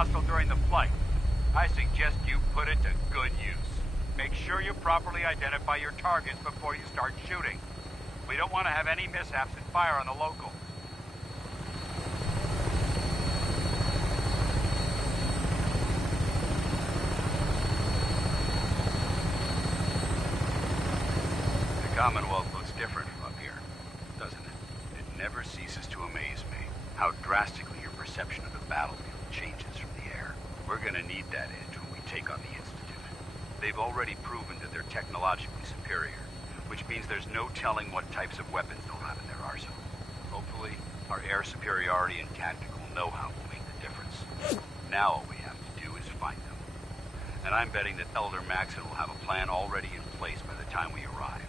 hostile during the flight. I suggest you put it to good use. Make sure you properly identify your targets before you start shooting. We don't want to have any mishaps and fire on the local. The Commonwealth looks different from up here, doesn't it? It never ceases to amaze me how drastically your perception of the battlefield changes from the air. We're gonna need that edge when we take on the Institute. They've already proven that they're technologically superior, which means there's no telling what types of weapons they'll have in their arsenal. Hopefully, our air superiority and tactical know-how will make the difference. Now all we have to do is find them. And I'm betting that Elder Maxon will have a plan already in place by the time we arrive.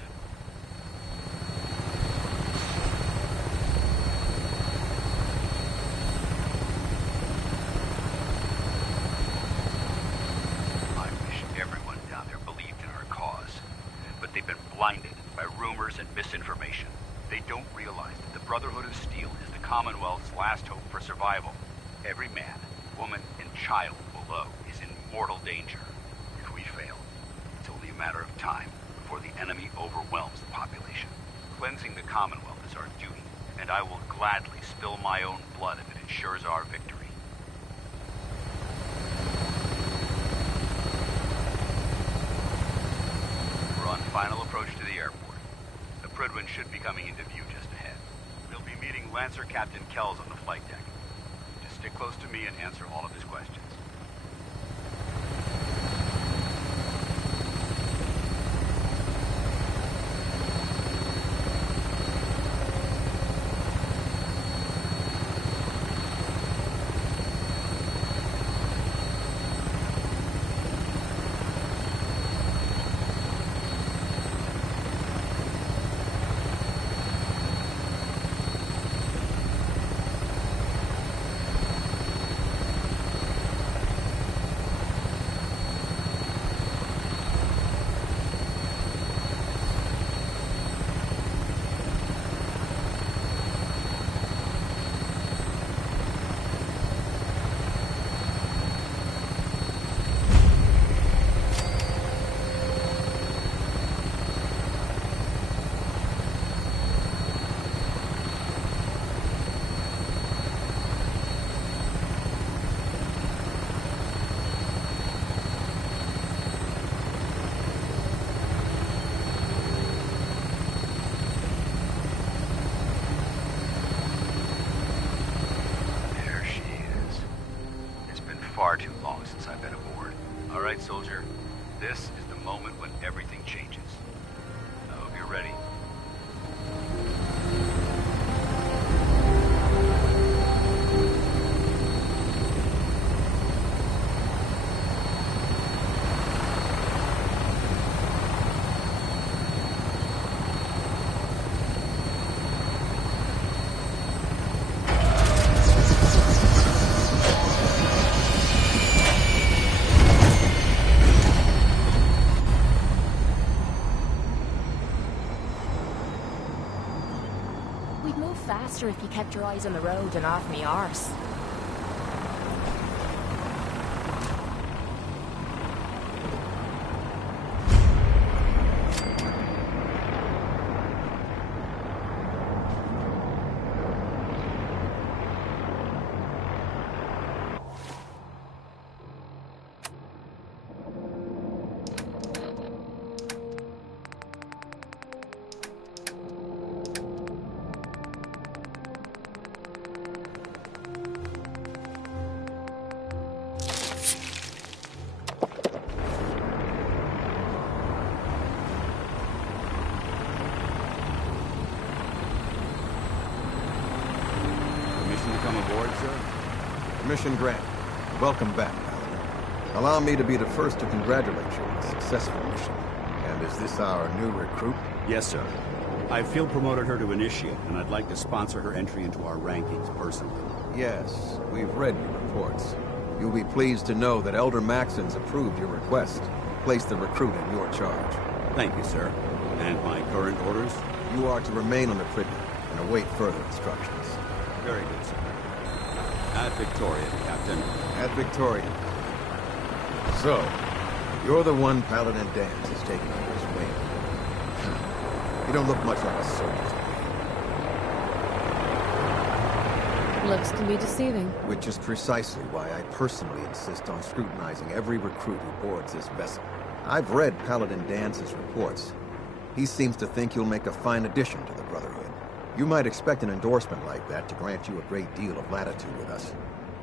They've been blinded by rumors and misinformation. They don't realize that the Brotherhood of Steel is the Commonwealth's last hope for survival. Every man, woman, and child below is in mortal danger. If we fail, it's only a matter of time before the enemy overwhelms the population. Cleansing the Commonwealth is our duty, and I will gladly spill my own blood if it ensures our victory. Final approach to the airport. The Prydwen should be coming into view just ahead. We'll be meeting Lancer Captain Kells on the flight deck. Just stick close to me and answer all of his questions. Far too long since I've been aboard. All right, soldier. This is the moment when everything changes. I hope you're ready. We'd move faster if you kept your eyes on the road and off me arse. Permission granted. Welcome back, Paladin. Allow me to be the first to congratulate you on a successful mission. And is this our new recruit? Yes, sir. I field promoted her to Initiate, and I'd like to sponsor her entry into our rankings personally. Yes, we've read your reports. You'll be pleased to know that Elder Maxon's approved your request. Place the recruit in your charge. Thank you, sir. And my current orders? You are to remain on the Prydwen and await further instructions. Very good, sir. At Victoria, Captain. At Victoria. So, you're the one Paladin Danse is taking under his wing. You don't look much like a soldier to me. Looks can be deceiving. Which is precisely why I personally insist on scrutinizing every recruit who boards this vessel. I've read Paladin Dance's reports. He seems to think you'll make a fine addition to the Brotherhood. You might expect an endorsement like that to grant you a great deal of latitude with us.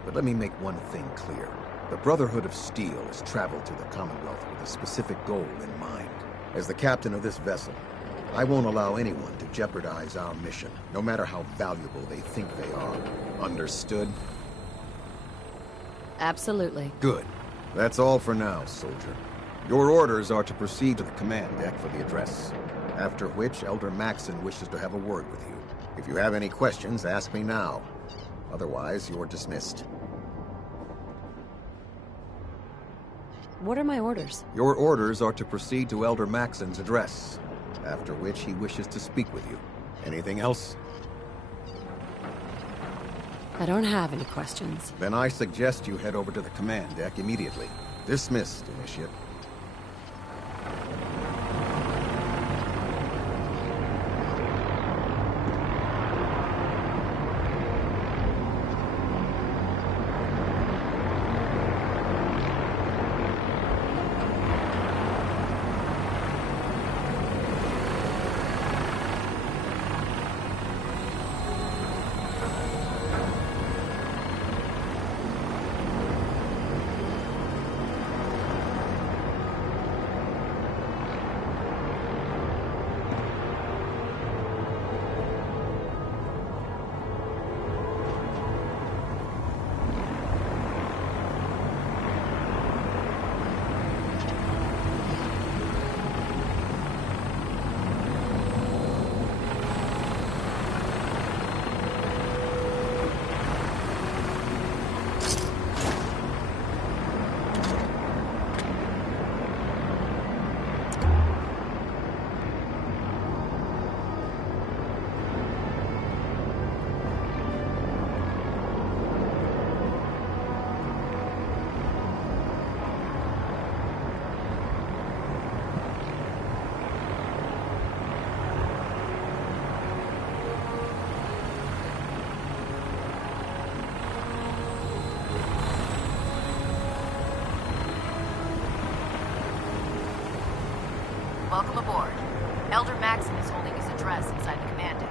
But let me make one thing clear. The Brotherhood of Steel has traveled to the Commonwealth with a specific goal in mind. As the captain of this vessel, I won't allow anyone to jeopardize our mission, no matter how valuable they think they are. Understood? Absolutely. Good. That's all for now, soldier. Your orders are to proceed to the command deck for the address, after which Elder Maxon wishes to have a word with you. If you have any questions, ask me now. Otherwise, you're dismissed. What are my orders? Your orders are to proceed to Elder Maxon's address, after which he wishes to speak with you. Anything else? I don't have any questions. Then I suggest you head over to the command deck immediately. Dismissed, Initiate. Welcome aboard. Elder Maxon is holding his address inside the command deck.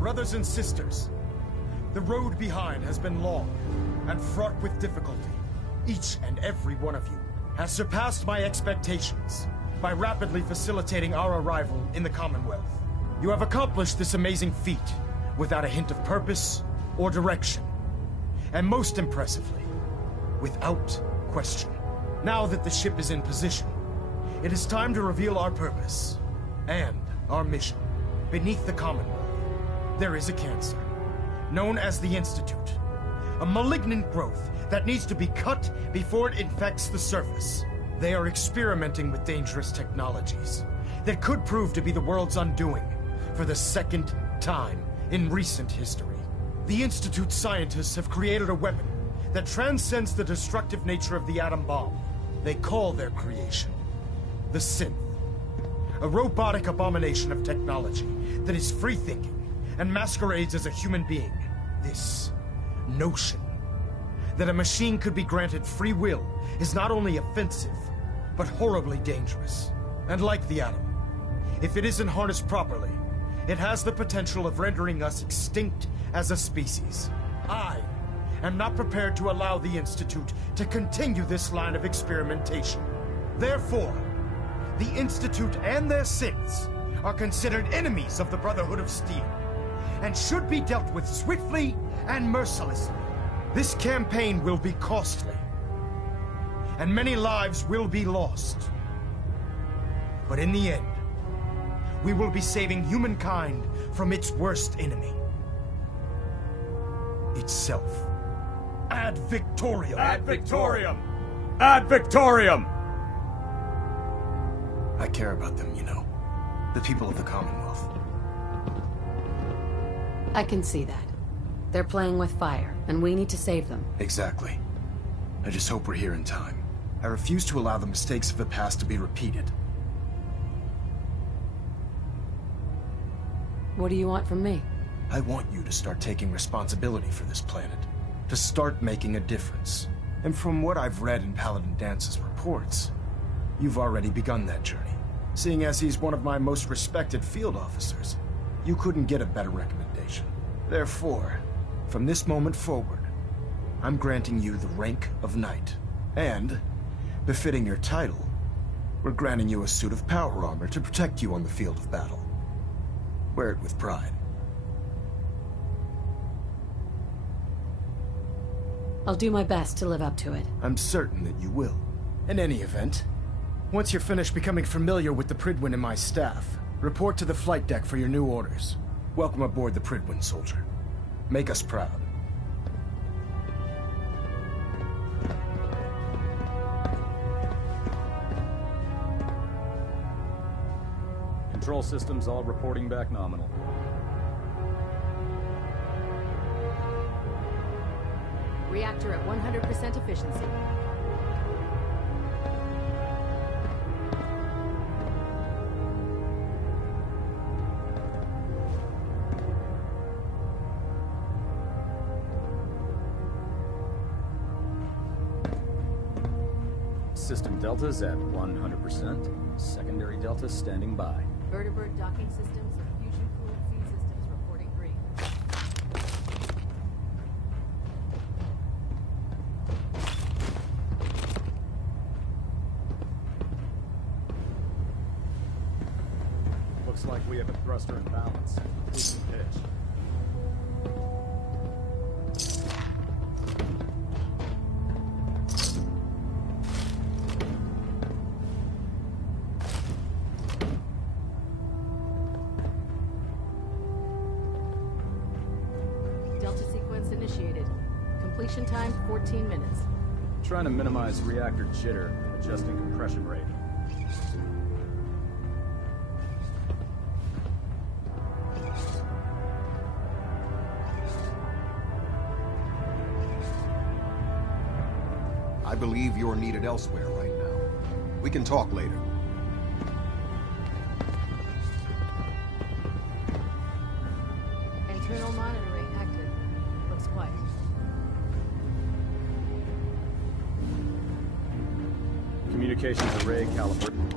Brothers and sisters, the road behind has been long and fraught with difficulty. Each and every one of you has surpassed my expectations by rapidly facilitating our arrival in the Commonwealth. You have accomplished this amazing feat without a hint of purpose or direction. And most impressively, without question. Now that the ship is in position, it is time to reveal our purpose and our mission. Beneath the Commonwealth, there is a cancer, known as the Institute. A malignant growth that needs to be cut before it infects the surface. They are experimenting with dangerous technologies that could prove to be the world's undoing for the second time in recent history. The Institute scientists have created a weapon that transcends the destructive nature of the atom bomb. They call their creation the Synth. A robotic abomination of technology that is free-thinking and masquerades as a human being. This notion that a machine could be granted free will is not only offensive, but horribly dangerous. And like the atom, if it isn't harnessed properly, it has the potential of rendering us extinct as a species. I am not prepared to allow the Institute to continue this line of experimentation. Therefore, the Institute and their synths are considered enemies of the Brotherhood of Steel, and should be dealt with swiftly and mercilessly. This campaign will be costly, and many lives will be lost. But in the end, we will be saving humankind from its worst enemy. Itself. Ad Victoriam! Ad Victoriam! Ad Victoriam! I care about them, you know. The people of the Commonwealth. I can see that. They're playing with fire, and we need to save them. Exactly. I just hope we're here in time. I refuse to allow the mistakes of the past to be repeated. What do you want from me? I want you to start taking responsibility for this planet. To start making a difference. And from what I've read in Paladin Dance's reports, you've already begun that journey. Seeing as he's one of my most respected field officers, you couldn't get a better recommendation. Therefore, from this moment forward, I'm granting you the rank of Knight. And, befitting your title, we're granting you a suit of power armor to protect you on the field of battle. Wear it with pride. I'll do my best to live up to it. I'm certain that you will. In any event, once you're finished becoming familiar with the Pridwin and my staff, report to the flight deck for your new orders. Welcome aboard the Pridwin, soldier. Make us proud. Control systems all reporting back nominal. Reactor at 100% efficiency. System deltas at 100%. Secondary deltas standing by. Vertibird docking systems and fusion-cooled feed systems reporting green. Looks like we have a thruster in balance. We can pitch. Delta sequence initiated. Completion time 14 minutes. Trying to minimize reactor jitter, adjusting compression rate. I believe you're needed elsewhere right now. We can talk later. Internal monitoring active. Looks quiet. Communications array calibrated.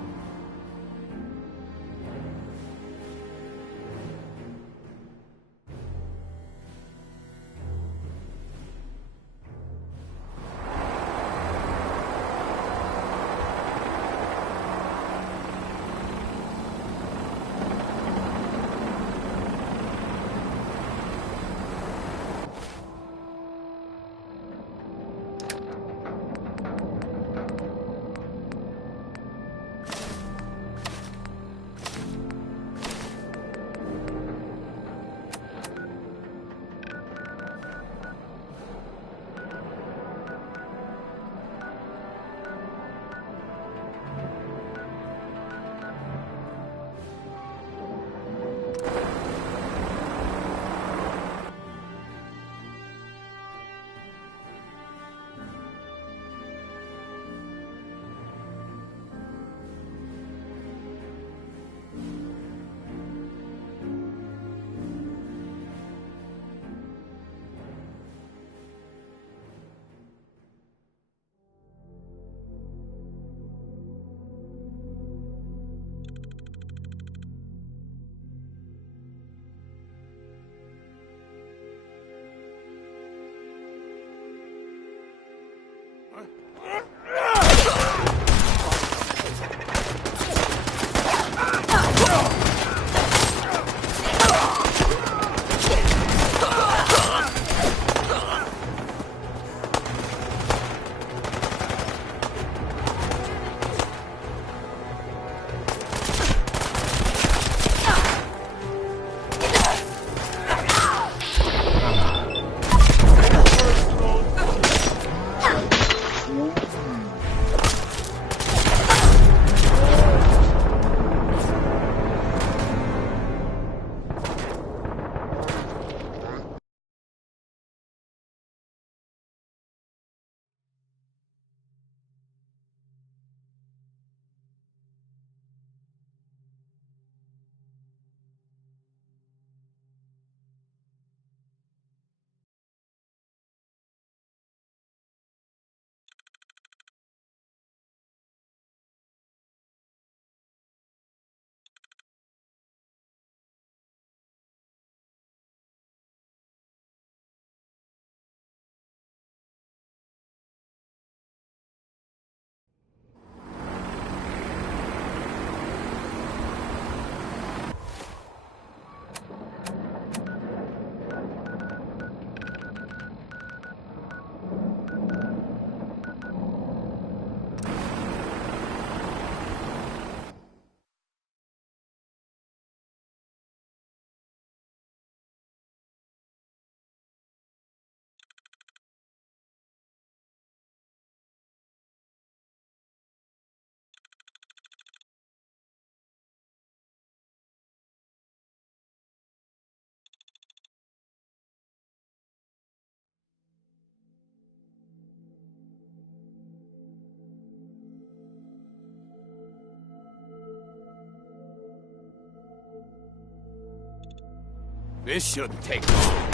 This shouldn't take long.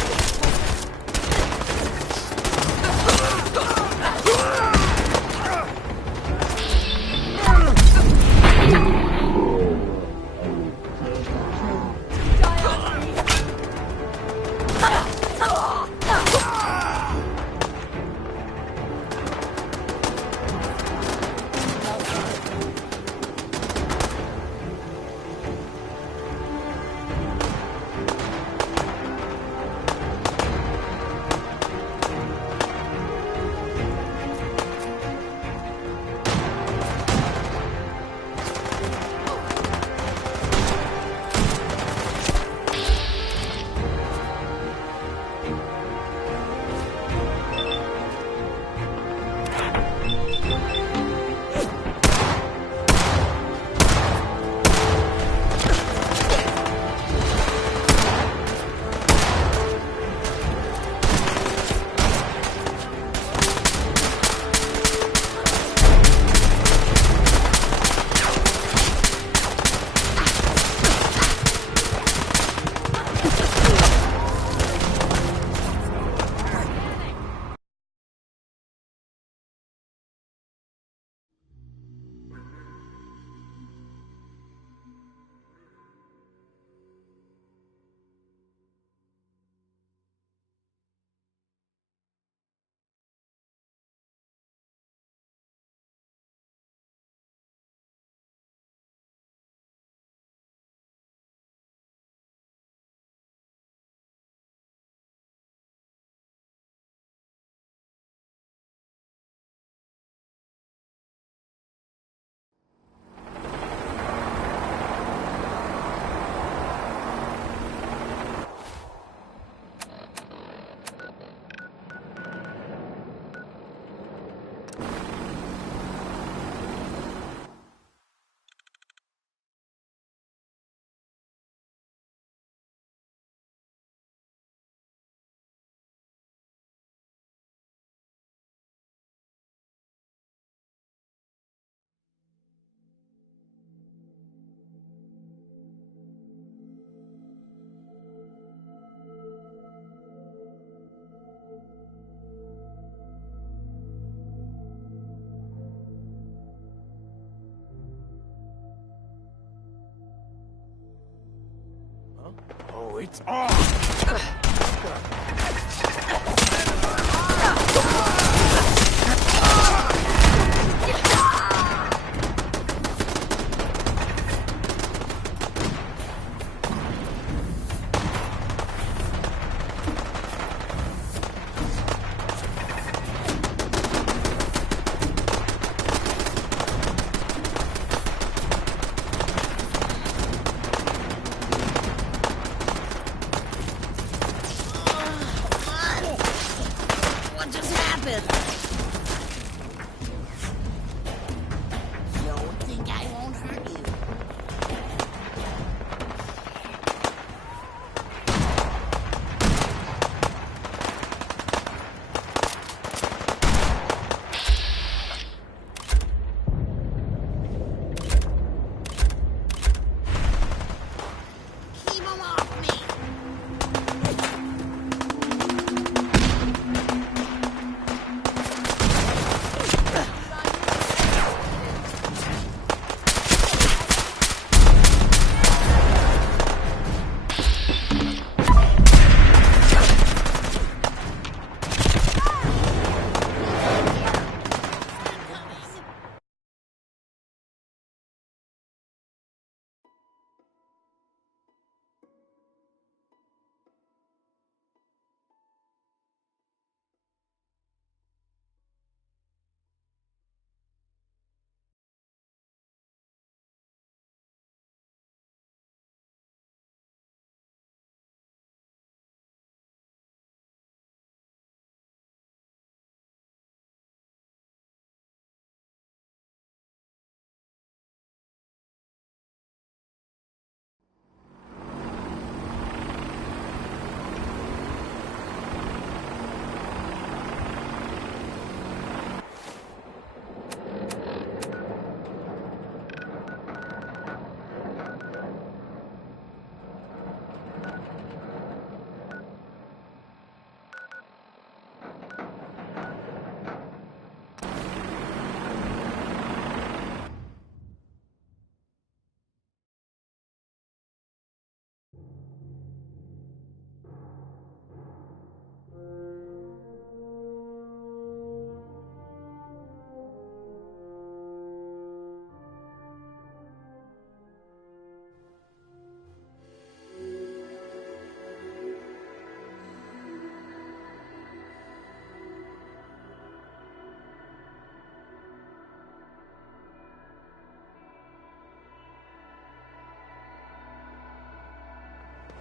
Oh, it's on!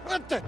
What the?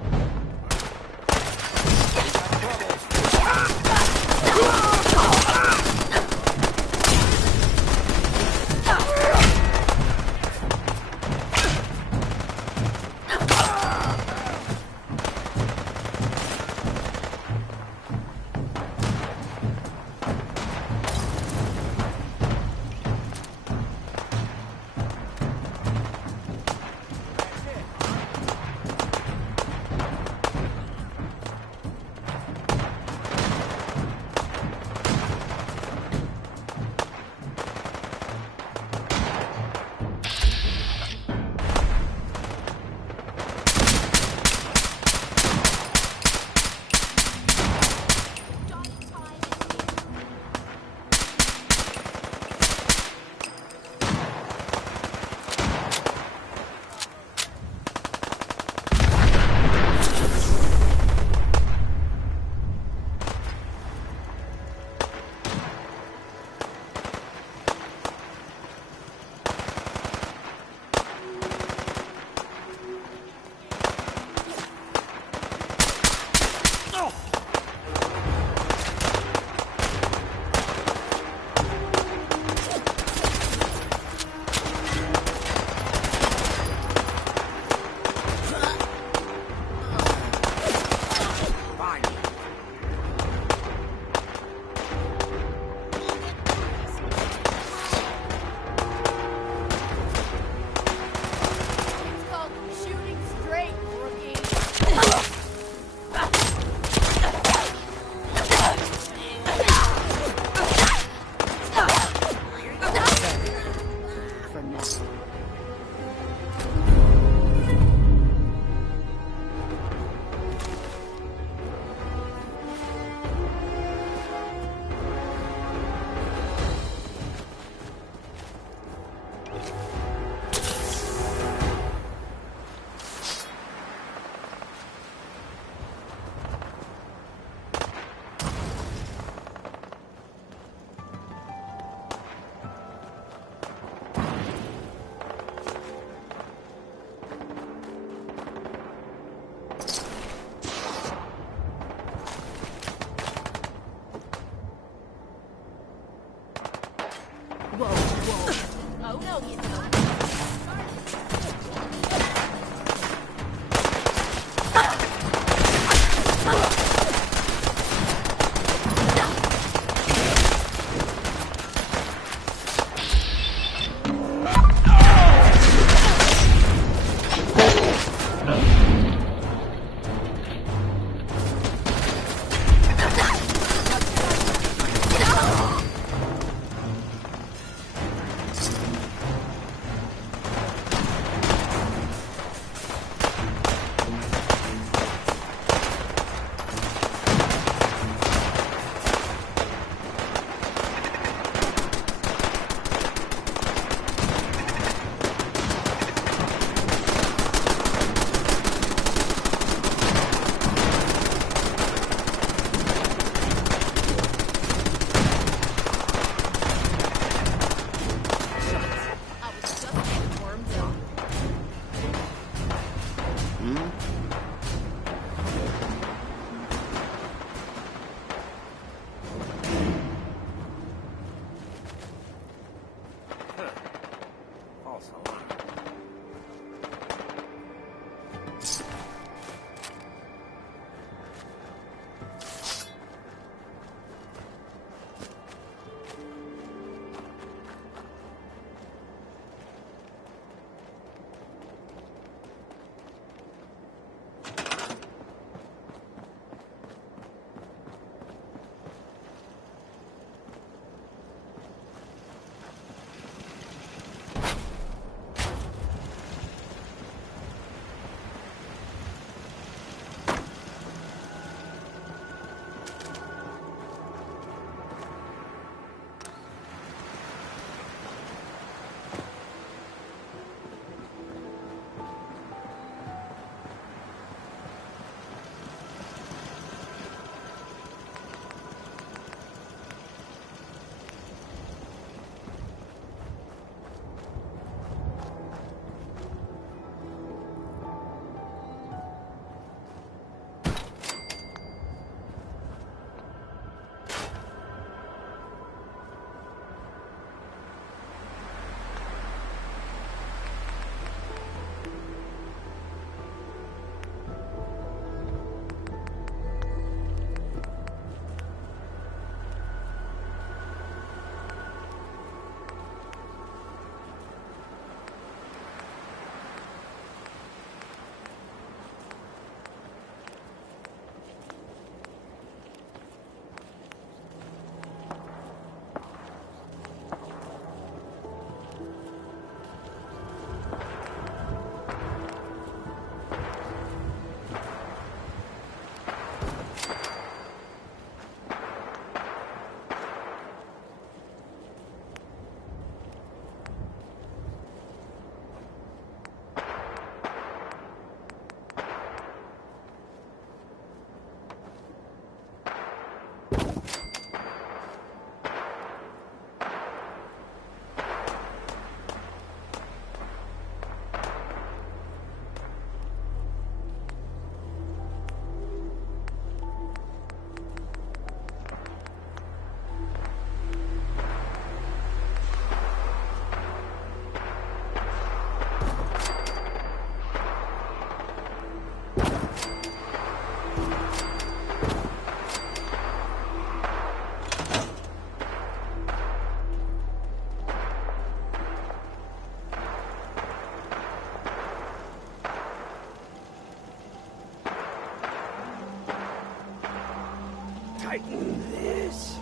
tighten this.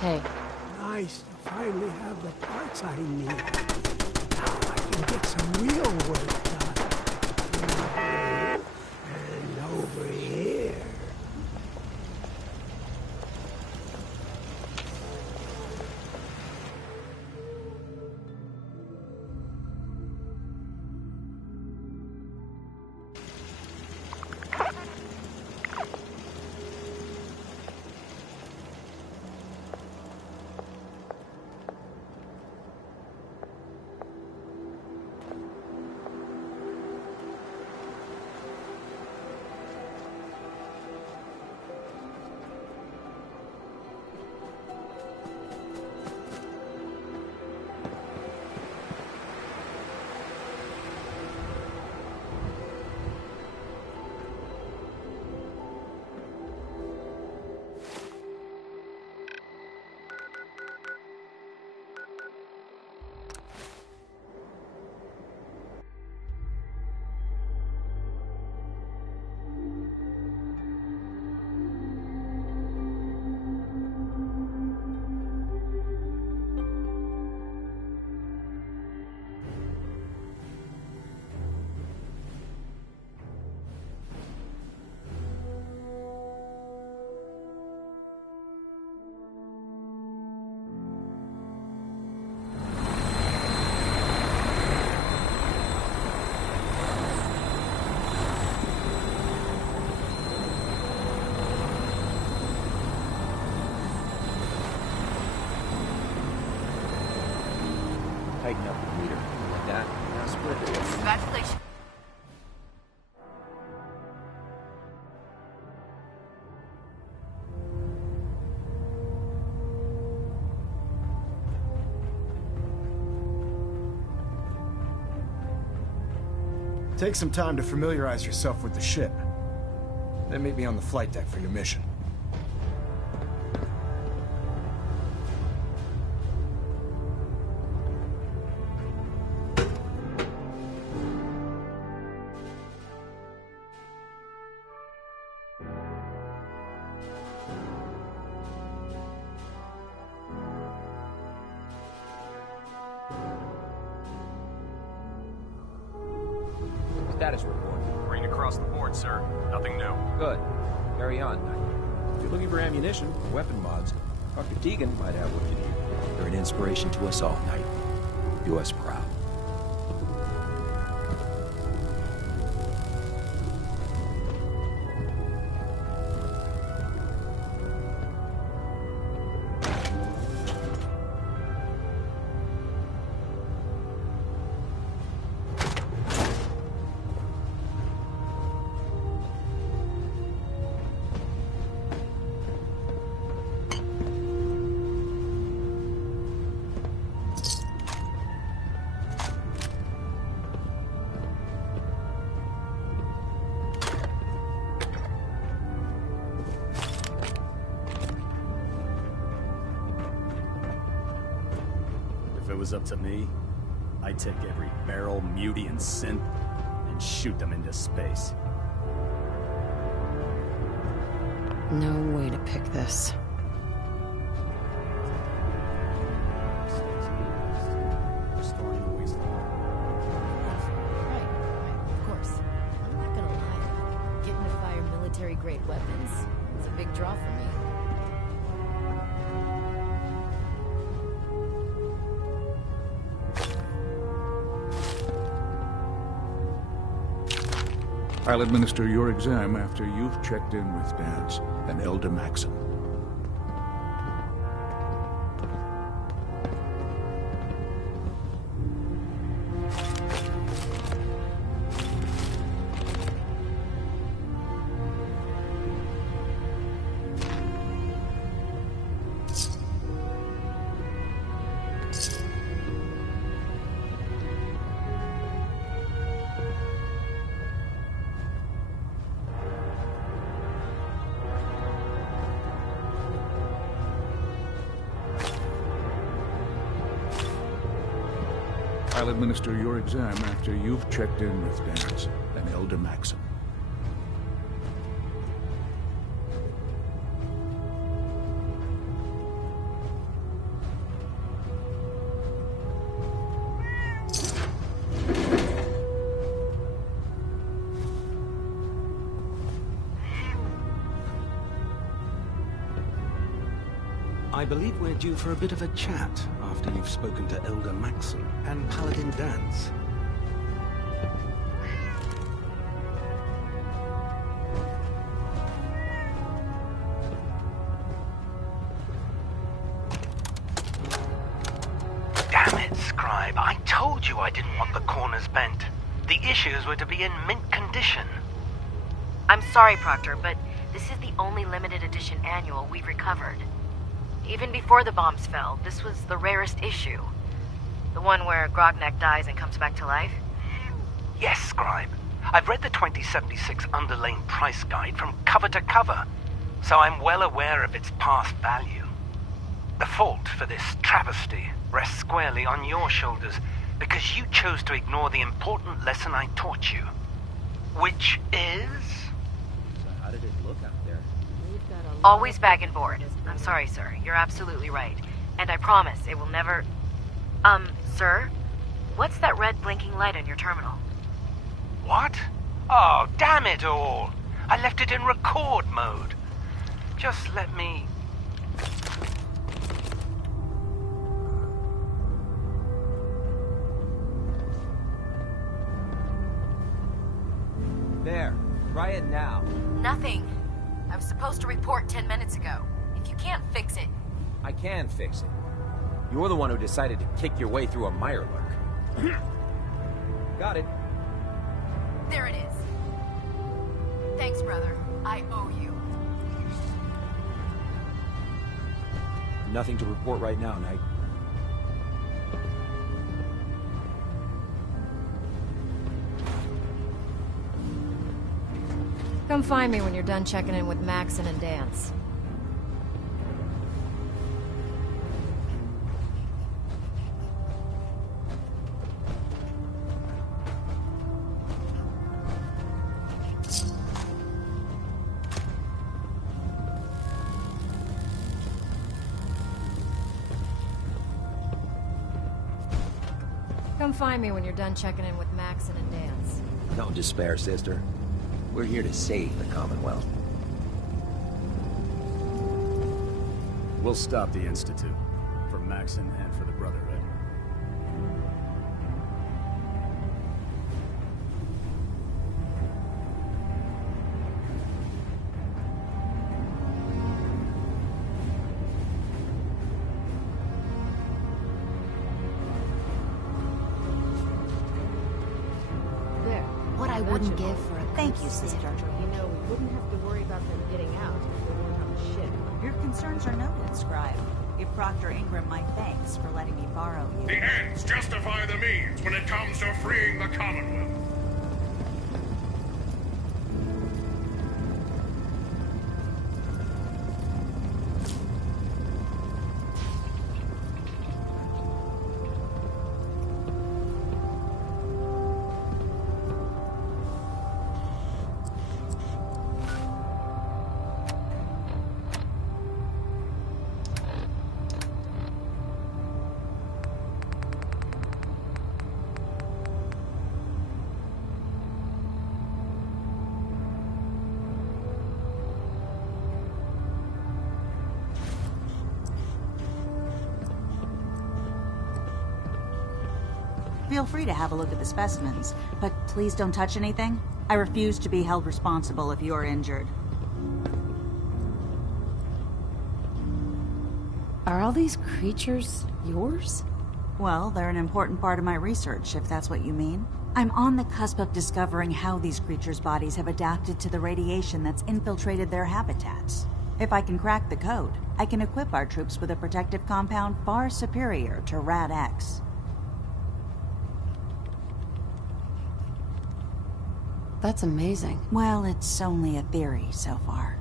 Hey, Nice to finally have the parts I need. Now I can get some real work done. And over here. Tighten up the meter. Like that. Now split it. Congratulations. Take some time to familiarize yourself with the ship. Then meet me on the flight deck for your mission. Status report. Green across the board, sir. Nothing new. Good. Carry on, Knight. If you're looking for ammunition, weapon mods, Dr. Tegan might have what you need. You're an inspiration to us all, Knight. Do us proud. If it was up to me, I'd take every barrel, mutie, and synth and shoot them into space. no way to pick this. Right, of course. I'm not gonna lie. Getting to fire military-grade weapons is a big draw for me. I'll administer your exam after you've checked in with Dance and Elder Maxim. I'll administer your exam after you've checked in with Dance and Elder Maxim. I believe we're due for a bit of a chat after you've spoken to Elder Maxon and Paladin Dance. Damn it, Scribe. I told you I didn't want the corners bent. The issues were to be in mint condition. I'm sorry, Proctor, but this is the only limited edition annual we've recovered. Even before the bombs fell, this was the rarest issue. The one where Grognak dies and comes back to life? Yes, Scribe. I've read the 2076 underlane price guide from cover to cover, so I'm well aware of its past value. The fault for this travesty rests squarely on your shoulders, because you chose to ignore the important lesson I taught you. Which is? So how did it look out there? Always bag and board. I'm sorry, sir. You're absolutely right. And I promise it will never... Sir? What's that red blinking light on your terminal? What? Oh, damn it all! I left it in record mode. Just let me... There. Try it now. Nothing. I was supposed to report 10 minutes ago. If you can't fix it... I can fix it. You're the one who decided to kick your way through a mirelurk. Got it. There it is. Thanks, brother. I owe you. Nothing to report right now, Knight. Come find me when you're done checking in with Maxon and Dance. Come find me when you're done checking in with Maxon and Dance. Don't despair, sister. We're here to save the Commonwealth. We'll stop the Institute. For Maxon and for the Brotherhood. There. What I wouldn't give for a Thank good you, sister. You know, we wouldn't have to worry about them getting out if they weren't on the ship. Your concerns are noted, Scribe. Give Proctor Ingram my thanks for letting me borrow you. The ends justify the means when it comes to freeing the Commonwealth. Feel free to have a look at the specimens, but please don't touch anything. I refuse to be held responsible if you're injured. Are all these creatures yours? Well, they're an important part of my research, if that's what you mean. I'm on the cusp of discovering how these creatures' bodies have adapted to the radiation that's infiltrated their habitats. If I can crack the code, I can equip our troops with a protective compound far superior to Rad-X. That's amazing. Well, it's only a theory so far.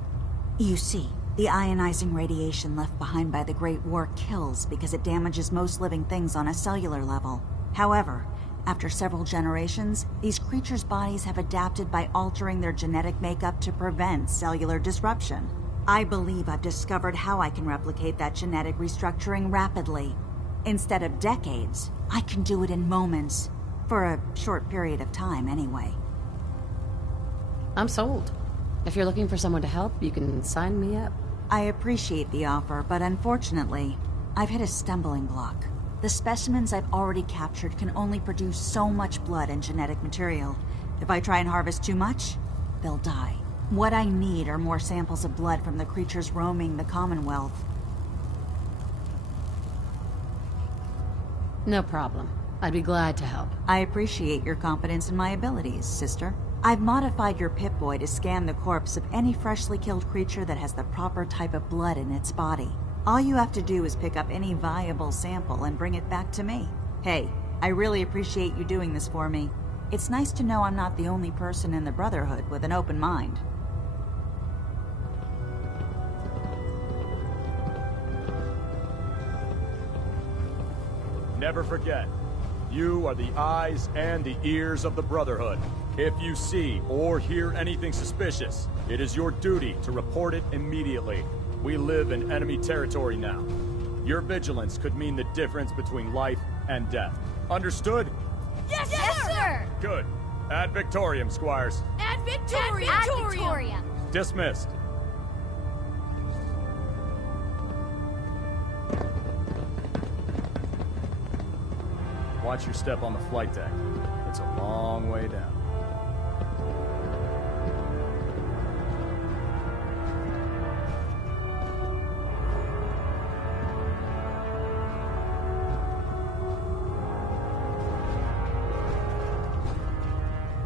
You see, the ionizing radiation left behind by the Great War kills because it damages most living things on a cellular level. However, after several generations, these creatures' bodies have adapted by altering their genetic makeup to prevent cellular disruption. I believe I've discovered how I can replicate that genetic restructuring rapidly. Instead of decades, I can do it in moments. For a short period of time, anyway. I'm sold. If you're looking for someone to help, you can sign me up. I appreciate the offer, but unfortunately, I've hit a stumbling block. The specimens I've already captured can only produce so much blood and genetic material. If I try and harvest too much, they'll die. What I need are more samples of blood from the creatures roaming the Commonwealth. No problem. I'd be glad to help. I appreciate your confidence in my abilities, sister. I've modified your Pip-Boy to scan the corpse of any freshly killed creature that has the proper type of blood in its body. All you have to do is pick up any viable sample and bring it back to me. Hey, I really appreciate you doing this for me. It's nice to know I'm not the only person in the Brotherhood with an open mind. Never forget, you are the eyes and the ears of the Brotherhood. If you see or hear anything suspicious, it is your duty to report it immediately. We live in enemy territory now. Your vigilance could mean the difference between life and death. Understood? Yes, sir! Good. Ad Victoriam, Squires. Ad Victoriam! Ad Victoriam! Dismissed. Watch your step on the flight deck. It's a long way down.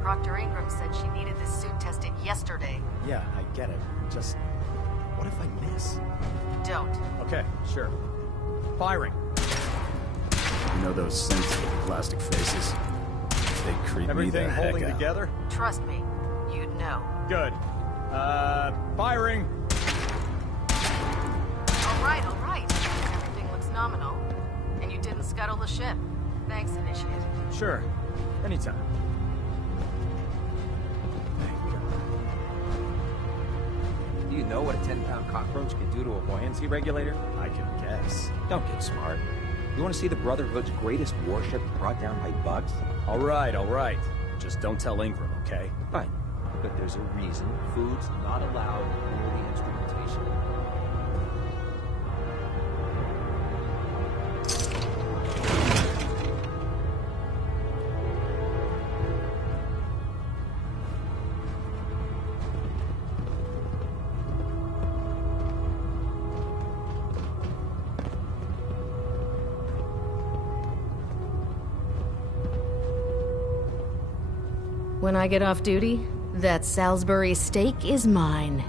Proctor Ingram said she needed this suit tested yesterday. Yeah, I get it. Just... what if I miss? Don't. Okay, sure. Firing. You know those synths with the plastic faces? They creep me the heck out. Everything holding together? Trust me, you'd know. Good. Firing! All right. Everything looks nominal. And you didn't scuttle the ship. Thanks, Initiate. Sure. Anytime. Do you know what a 10-pound cockroach can do to a buoyancy regulator? I can guess. Don't get smart. You want to see the Brotherhood's greatest warship brought down by bugs? All right. Just don't tell Ingram, okay? Fine. But there's a reason food's not allowed near the instrumentation. When I get off duty, that Salisbury steak is mine.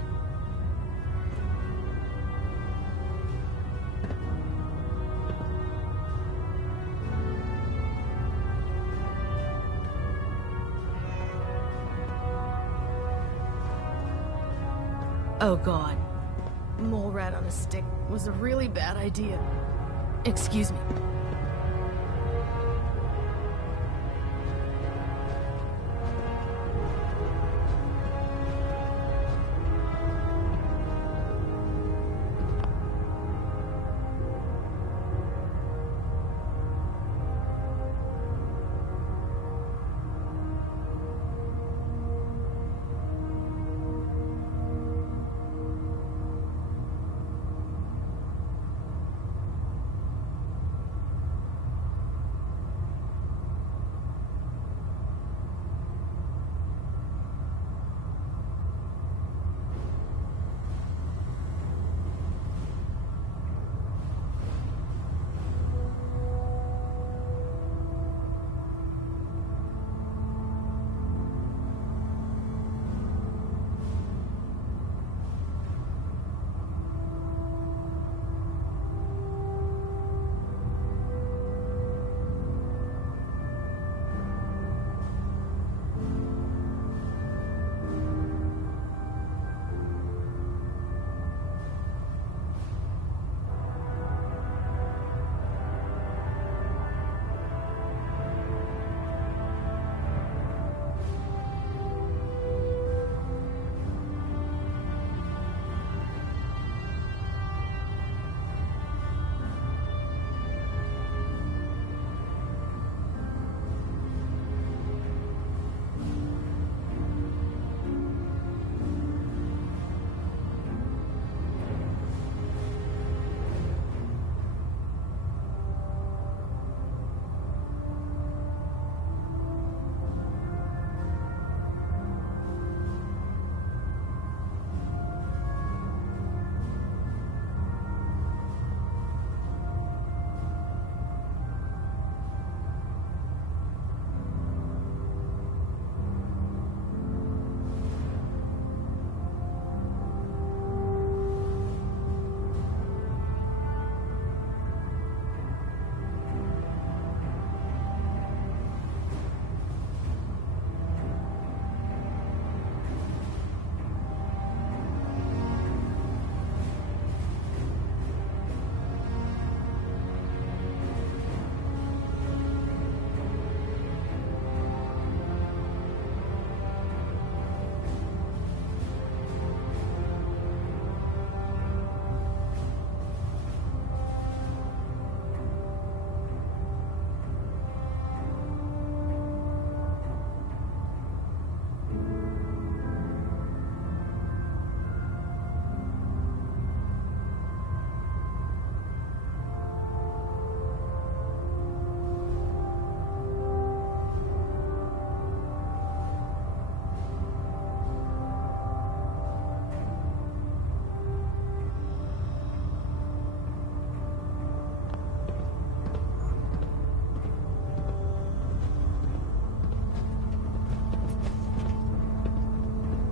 Oh God. Mole rat on a stick was a really bad idea. Excuse me.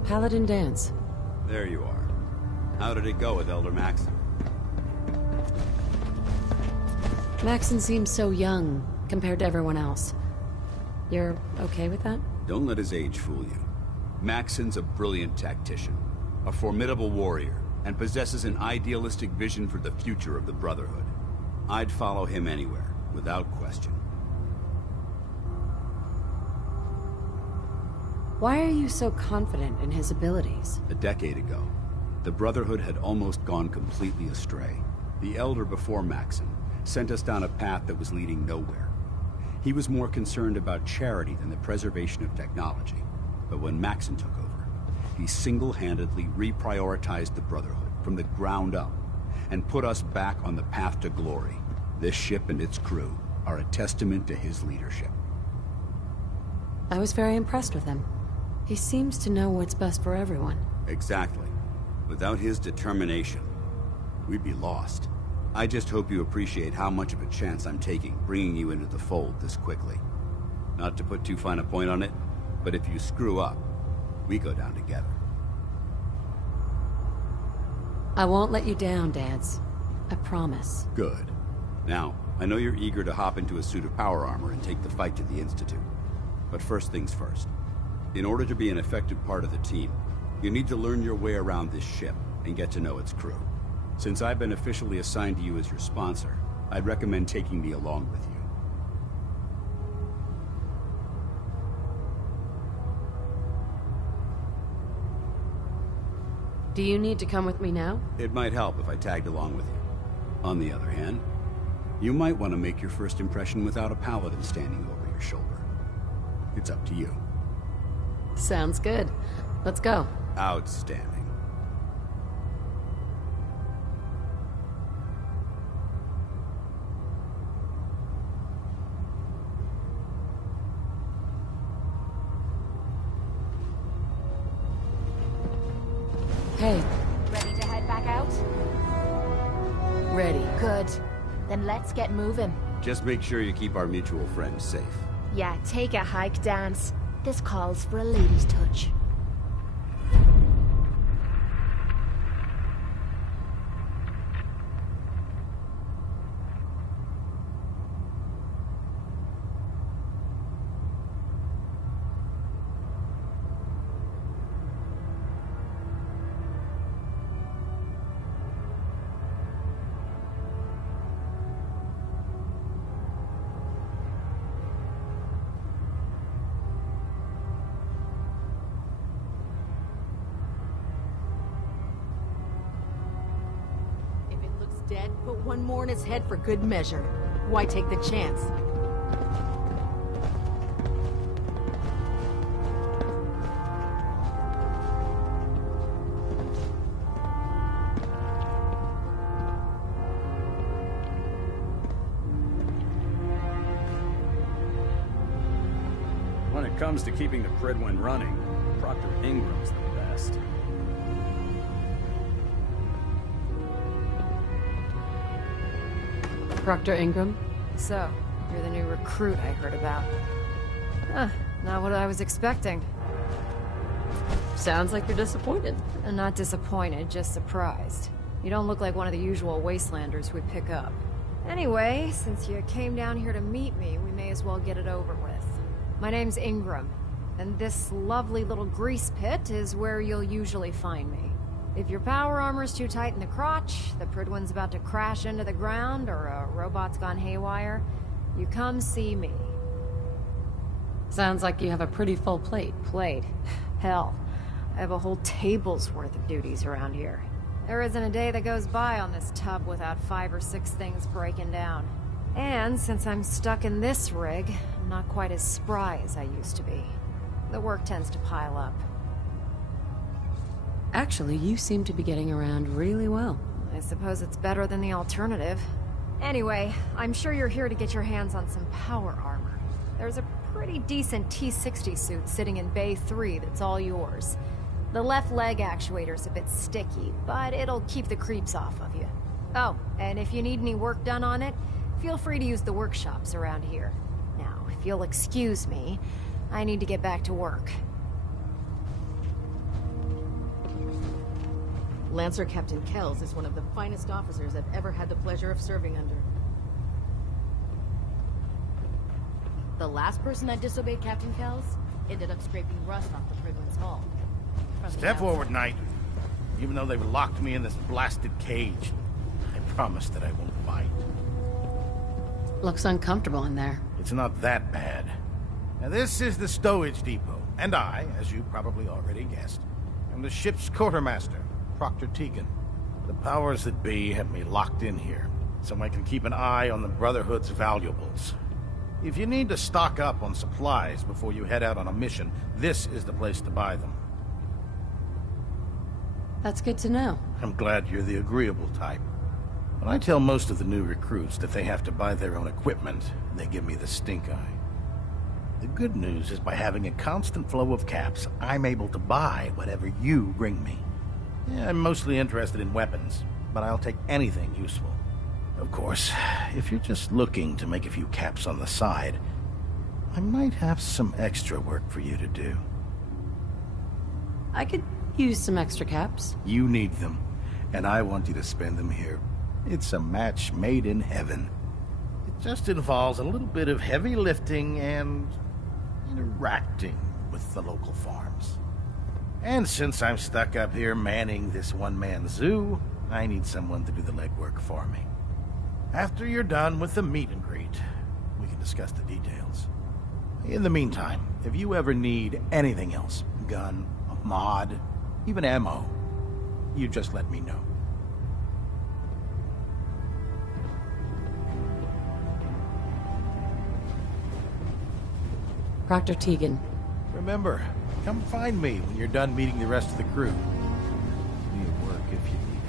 Paladin Dance. There you are. How did it go with Elder Maxon? Maxon seems so young compared to everyone else. You're okay with that? Don't let his age fool you. Maxon's a brilliant tactician, a formidable warrior, and possesses an idealistic vision for the future of the Brotherhood. I'd follow him anywhere, without question. Why are you so confident in his abilities? A decade ago, the Brotherhood had almost gone completely astray. The Elder before Maxon sent us down a path that was leading nowhere. He was more concerned about charity than the preservation of technology. But when Maxon took over, he single-handedly reprioritized the Brotherhood from the ground up and put us back on the path to glory. This ship and its crew are a testament to his leadership. I was very impressed with him. He seems to know what's best for everyone. Exactly. Without his determination, we'd be lost. I just hope you appreciate how much of a chance I'm taking bringing you into the fold this quickly. Not to put too fine a point on it, but if you screw up, we go down together. I won't let you down, Dance. I promise. Good. Now, I know you're eager to hop into a suit of power armor and take the fight to the Institute. But first things first. In order to be an effective part of the team, you need to learn your way around this ship and get to know its crew. Since I've been officially assigned to you as your sponsor, I'd recommend taking me along with you. Do you need to come with me now? It might help if I tagged along with you. On the other hand, you might want to make your first impression without a paladin standing over your shoulder. It's up to you. Sounds good. Let's go. Outstanding. Hey. Ready to head back out? Ready. Good. Then let's get moving. Just make sure you keep our mutual friends safe. Yeah, take a hike, Dance. This calls for a lady's touch. Dead, put one more in his head for good measure. Why take the chance? When it comes to keeping the Pridwin running, Proctor Ingram's the best. Proctor Ingram? So, you're the new recruit I heard about. Huh, not what I was expecting. Sounds like you're disappointed. I'm not disappointed, just surprised. You don't look like one of the usual wastelanders we pick up. Anyway, since you came down here to meet me, we may as well get it over with. My name's Ingram, and this lovely little grease pit is where you'll usually find me. If your power armor's too tight in the crotch, the Pridwin's about to crash into the ground, or a robot's gone haywire, you come see me. Sounds like you have a pretty full plate. Plate? Hell, I have a whole table's worth of duties around here. There isn't a day that goes by on this tub without 5 or 6 things breaking down. And since I'm stuck in this rig, I'm not quite as spry as I used to be. The work tends to pile up. Actually, you seem to be getting around really well. I suppose it's better than the alternative. Anyway, I'm sure you're here to get your hands on some power armor. There's a pretty decent T-60 suit sitting in Bay 3 that's all yours. The left leg actuator's a bit sticky, but it'll keep the creeps off of you. Oh, and if you need any work done on it, feel free to use the workshops around here. Now, if you'll excuse me, I need to get back to work. Lancer Captain Kells is one of the finest officers I've ever had the pleasure of serving under. The last person that disobeyed Captain Kells ended up scraping rust off the Priglin's hull. Step forward, Knight. Even though they've locked me in this blasted cage, I promise that I won't bite. Looks uncomfortable in there. It's not that bad. Now, this is the stowage depot, and I, as you probably already guessed, am the ship's quartermaster, Proctor Tegan. The powers that be have me locked in here, so I can keep an eye on the Brotherhood's valuables. If you need to stock up on supplies before you head out on a mission, this is the place to buy them. That's good to know. I'm glad you're the agreeable type. When I tell most of the new recruits that they have to buy their own equipment, they give me the stink eye. The good news is by having a constant flow of caps, I'm able to buy whatever you bring me. Yeah, I'm mostly interested in weapons, but I'll take anything useful. Of course, if you're just looking to make a few caps on the side, I might have some extra work for you to do. I could use some extra caps. You need them, and I want you to spend them here. It's a match made in heaven. It just involves a little bit of heavy lifting and interacting with the local farms. And since I'm stuck up here manning this one-man zoo, I need someone to do the legwork for me. After you're done with the meet and greet, we can discuss the details. In the meantime, if you ever need anything else, gun, a mod, even ammo, you just let me know. Proctor Tegan. Remember, come find me when you're done meeting the rest of the crew. Be at work if you need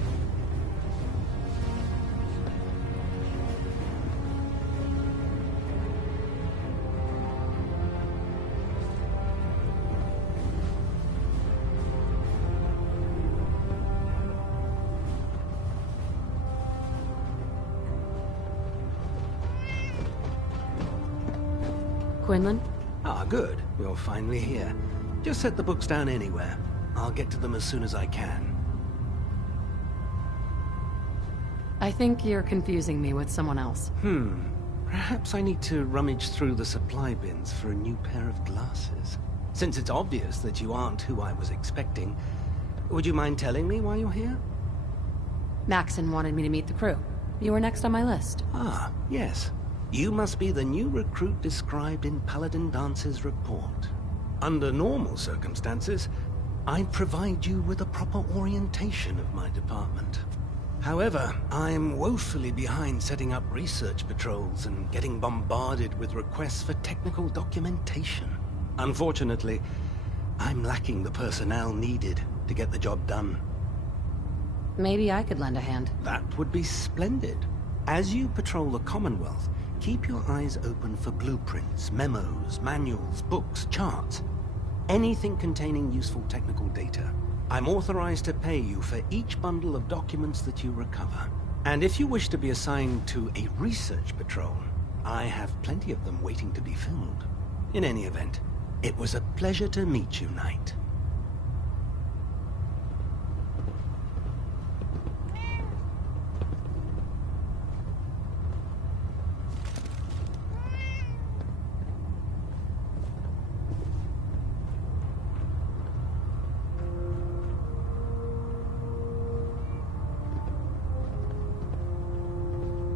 it. Quinlan? Ah, good. You're finally here. Just set the books down anywhere. I'll get to them as soon as I can. I think you're confusing me with someone else. Perhaps I need to rummage through the supply bins for a new pair of glasses. Since it's obvious that you aren't who I was expecting, would you mind telling me why you're here? Maxon wanted me to meet the crew. You were next on my list. Ah, yes. You must be the new recruit described in Paladin Dance's report. Under normal circumstances, I'd provide you with a proper orientation of my department. However, I'm woefully behind setting up research patrols and getting bombarded with requests for technical documentation. Unfortunately, I'm lacking the personnel needed to get the job done. Maybe I could lend a hand. That would be splendid. As you patrol the Commonwealth, keep your eyes open for blueprints, memos, manuals, books, charts. Anything containing useful technical data. I'm authorized to pay you for each bundle of documents that you recover. And if you wish to be assigned to a research patrol, I have plenty of them waiting to be filled. In any event, it was a pleasure to meet you, Knight.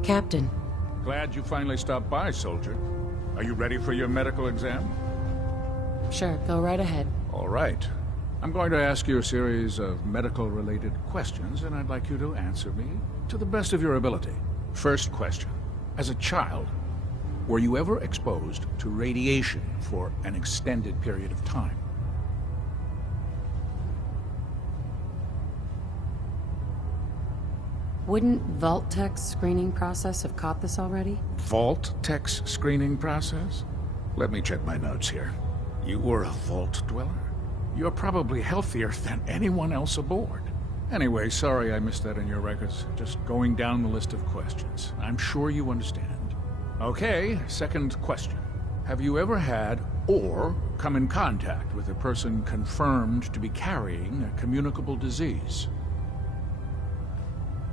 Captain. Glad you finally stopped by, soldier. Are you ready for your medical exam? Sure, go right ahead. All right. I'm going to ask you a series of medical-related questions, and I'd like you to answer me to the best of your ability. First question. As a child, were you ever exposed to radiation for an extended period of time? Wouldn't Vault-Tech's screening process have caught this already? Vault-Tech's screening process? Let me check my notes here. You were a Vault Dweller? You're probably healthier than anyone else aboard. Anyway, sorry I missed that in your records. Just going down the list of questions. I'm sure you understand. Okay, second question. Have you ever had or come in contact with a person confirmed to be carrying a communicable disease?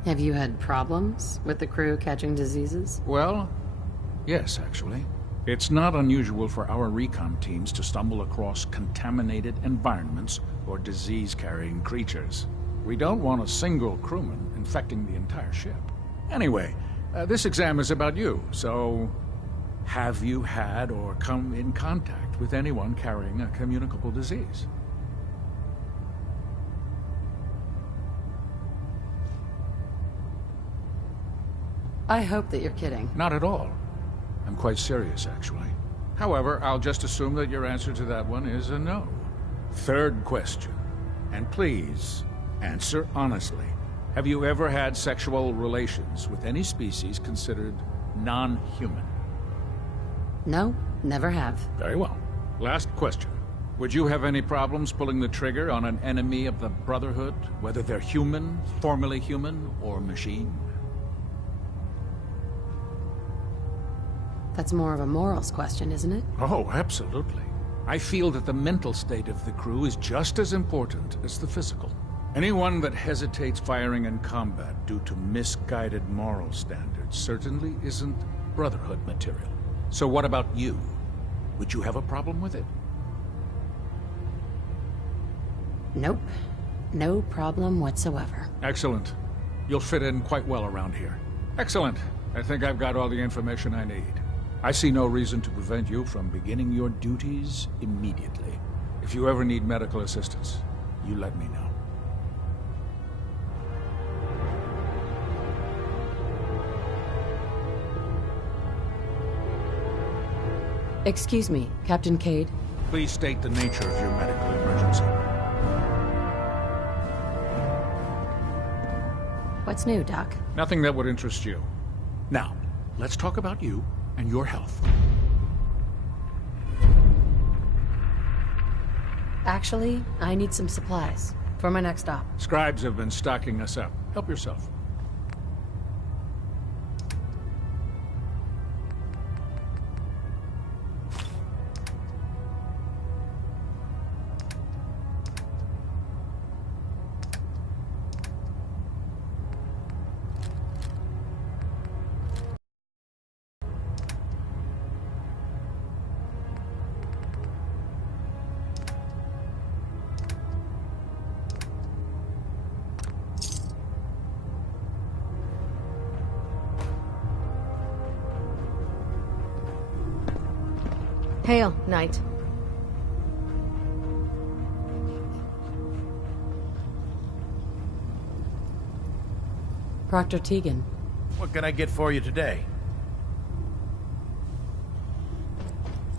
Have you had problems with the crew catching diseases? Well, yes, actually. It's not unusual for our recon teams to stumble across contaminated environments or disease-carrying creatures. We don't want a single crewman infecting the entire ship. Anyway, this exam is about you, so have you had or come in contact with anyone carrying a communicable disease? I hope that you're kidding. Not at all. I'm quite serious, actually. However, I'll just assume that your answer to that one is a no. Third question. And please, answer honestly. Have you ever had sexual relations with any species considered non-human? No, never have. Very well. Last question. Would you have any problems pulling the trigger on an enemy of the Brotherhood, whether they're human, formerly human, or machine? That's more of a morals question, isn't it? Oh, absolutely. I feel that the mental state of the crew is just as important as the physical. Anyone that hesitates firing in combat due to misguided moral standards certainly isn't Brotherhood material. So what about you? Would you have a problem with it? Nope. No problem whatsoever. Excellent. You'll fit in quite well around here. Excellent. I think I've got all the information I need. I see no reason to prevent you from beginning your duties immediately. If you ever need medical assistance, you let me know. Excuse me, Captain Cade. Please state the nature of your medical emergency. What's new, Doc? Nothing that would interest you. Now, let's talk about you and your health. Actually, I need some supplies for my next stop. Scribes have been stocking us up. Help yourself. Hail, Knight. Proctor Tegan. What can I get for you today?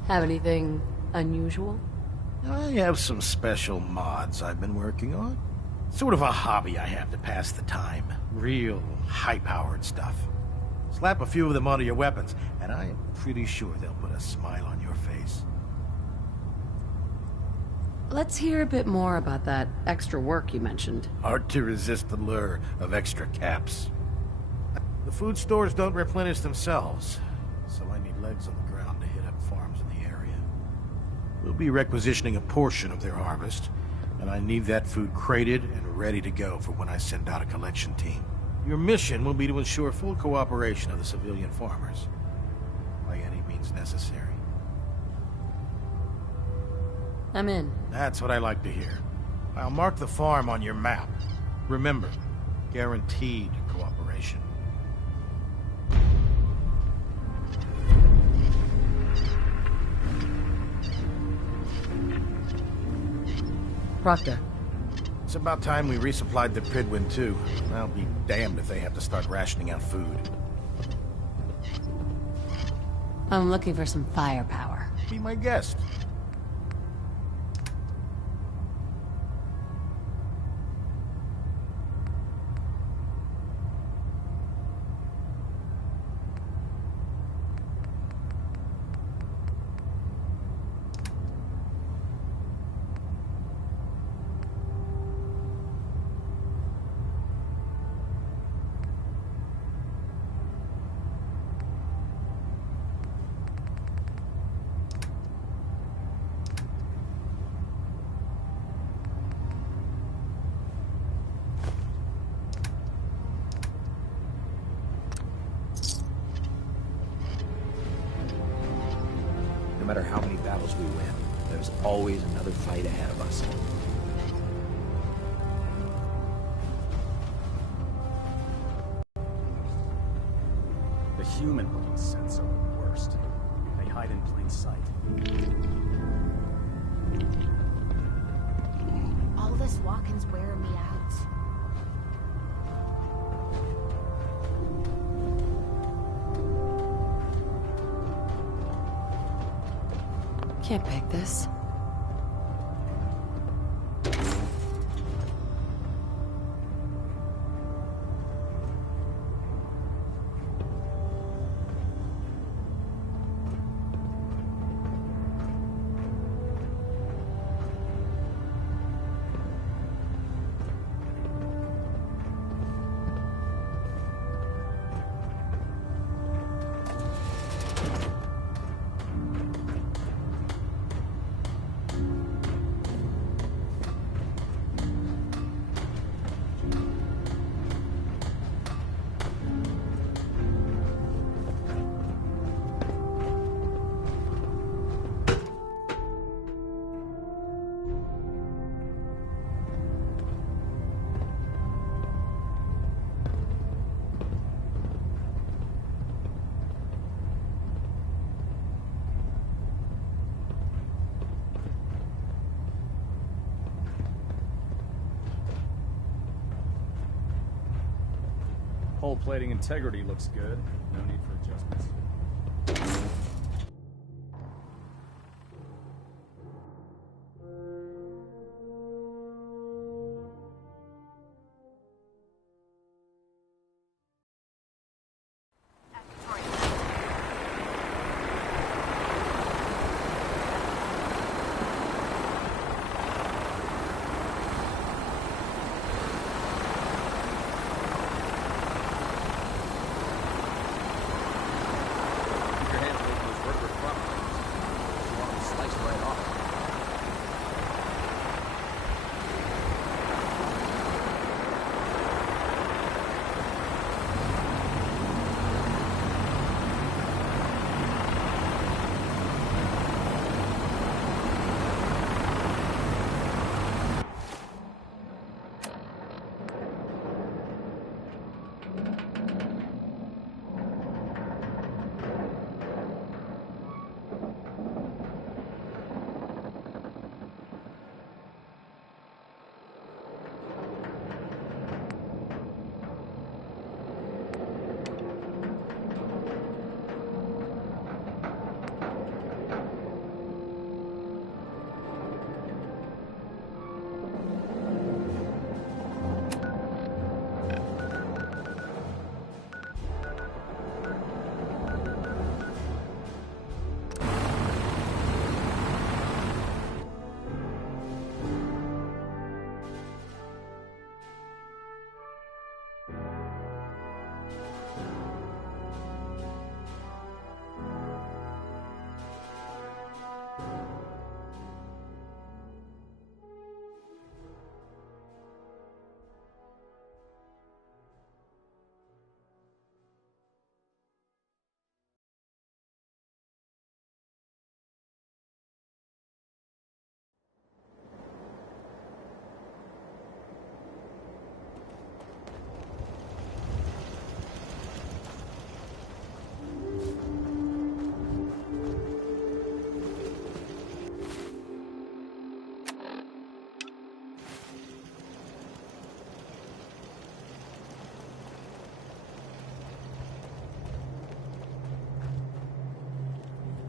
Have anything unusual? I have some special mods I've been working on. Sort of a hobby I have to pass the time. Real high-powered stuff. Slap a few of them onto your weapons, and I am pretty sure they'll put a smile on your face. Let's hear a bit more about that extra work you mentioned. Hard to resist the lure of extra caps. The food stores don't replenish themselves, so I need legs on the ground to hit up farms in the area. We'll be requisitioning a portion of their harvest, and I need that food crated and ready to go for when I send out a collection team. Your mission will be to ensure full cooperation of the civilian farmers, by any means necessary. I'm in. That's what I like to hear. I'll mark the farm on your map. Remember, guaranteed cooperation. Proctor. It's about time we resupplied the Pridwin, too. I'll be damned if they have to start rationing out food. I'm looking for some firepower. Be my guest. we win, there's always another fight ahead of us. The human police sets are the worst. They hide in plain sight. All this walking's wearing me out. Can't pick this. Hull plating integrity looks good. No need for adjustments.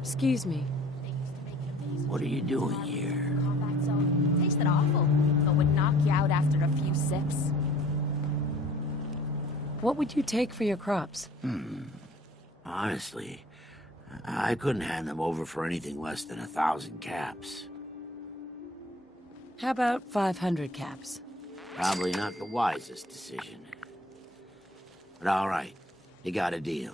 Excuse me. What are you doing here? Combat zone. Tasted awful, but would knock you out after a few sips. What would you take for your crops? Honestly, I couldn't hand them over for anything less than 1,000 caps. How about 500 caps? Probably not the wisest decision. But all right, you got a deal.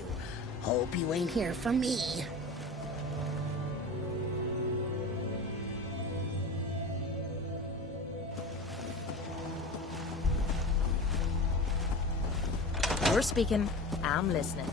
you. Hope you ain't here for me. You're speaking. I'm listening.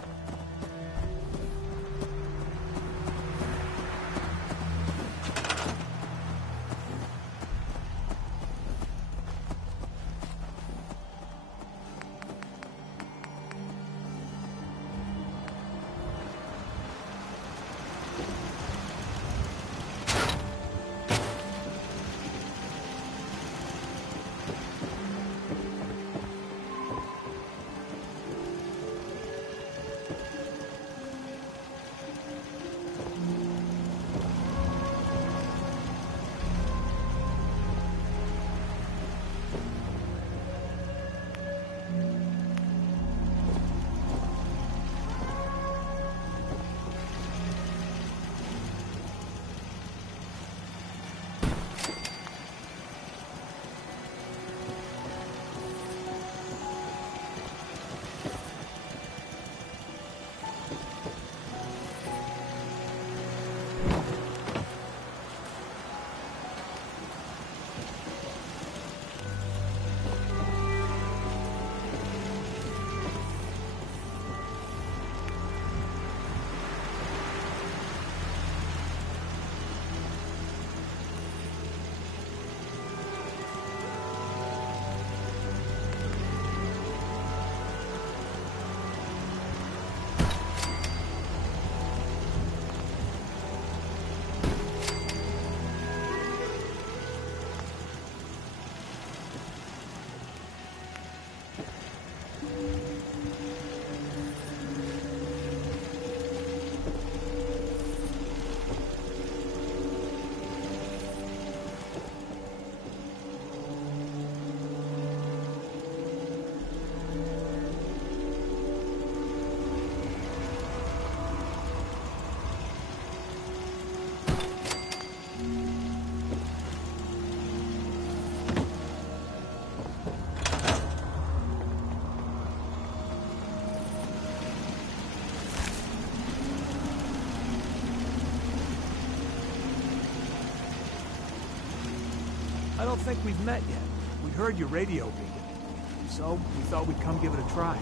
I don't think we've met yet. We heard your radio beacon, so we thought we'd come give it a try.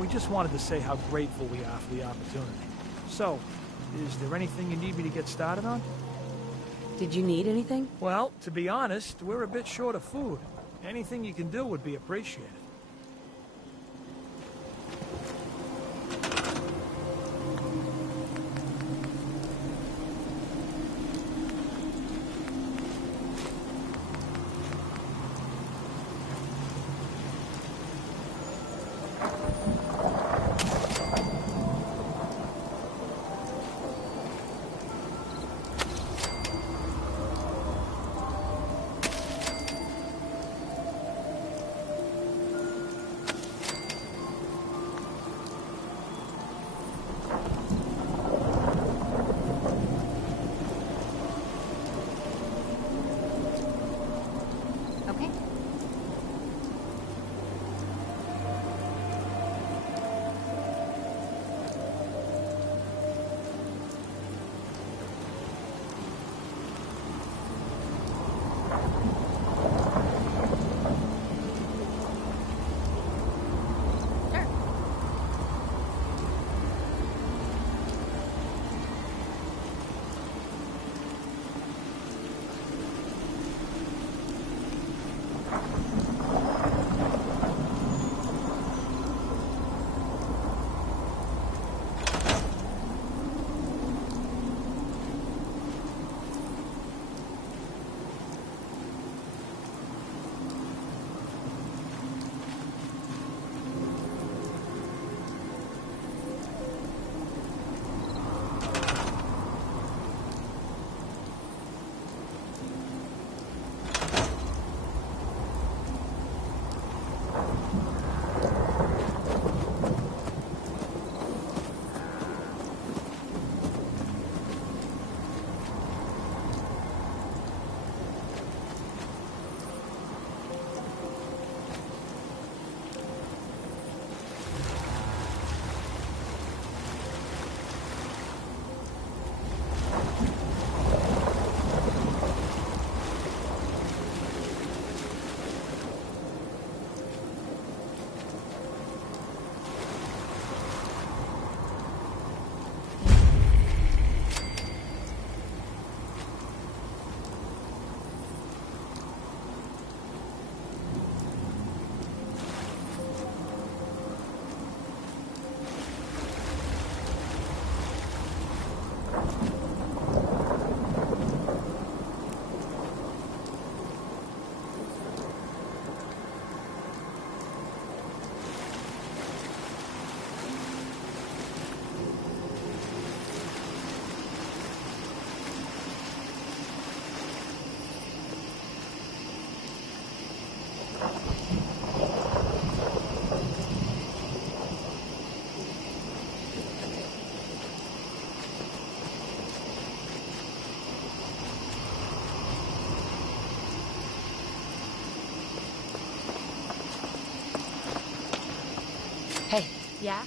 We just wanted to say how grateful we are for the opportunity. So, is there anything you need me to get started on? Did you need anything? Well, to be honest, we're a bit short of food. Anything you can do would be appreciated. Yeah?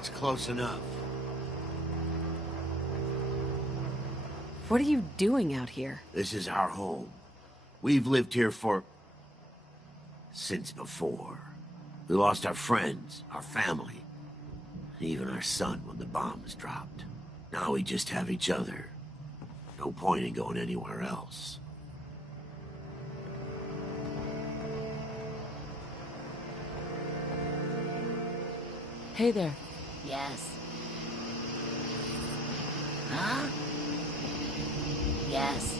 That's close enough. What are you doing out here? This is our home. We've lived here since before. We lost our friends, our family, even our son when the bombs dropped. Now we just have each other. No point in going anywhere else. Hey there. Yes. Huh? Yes.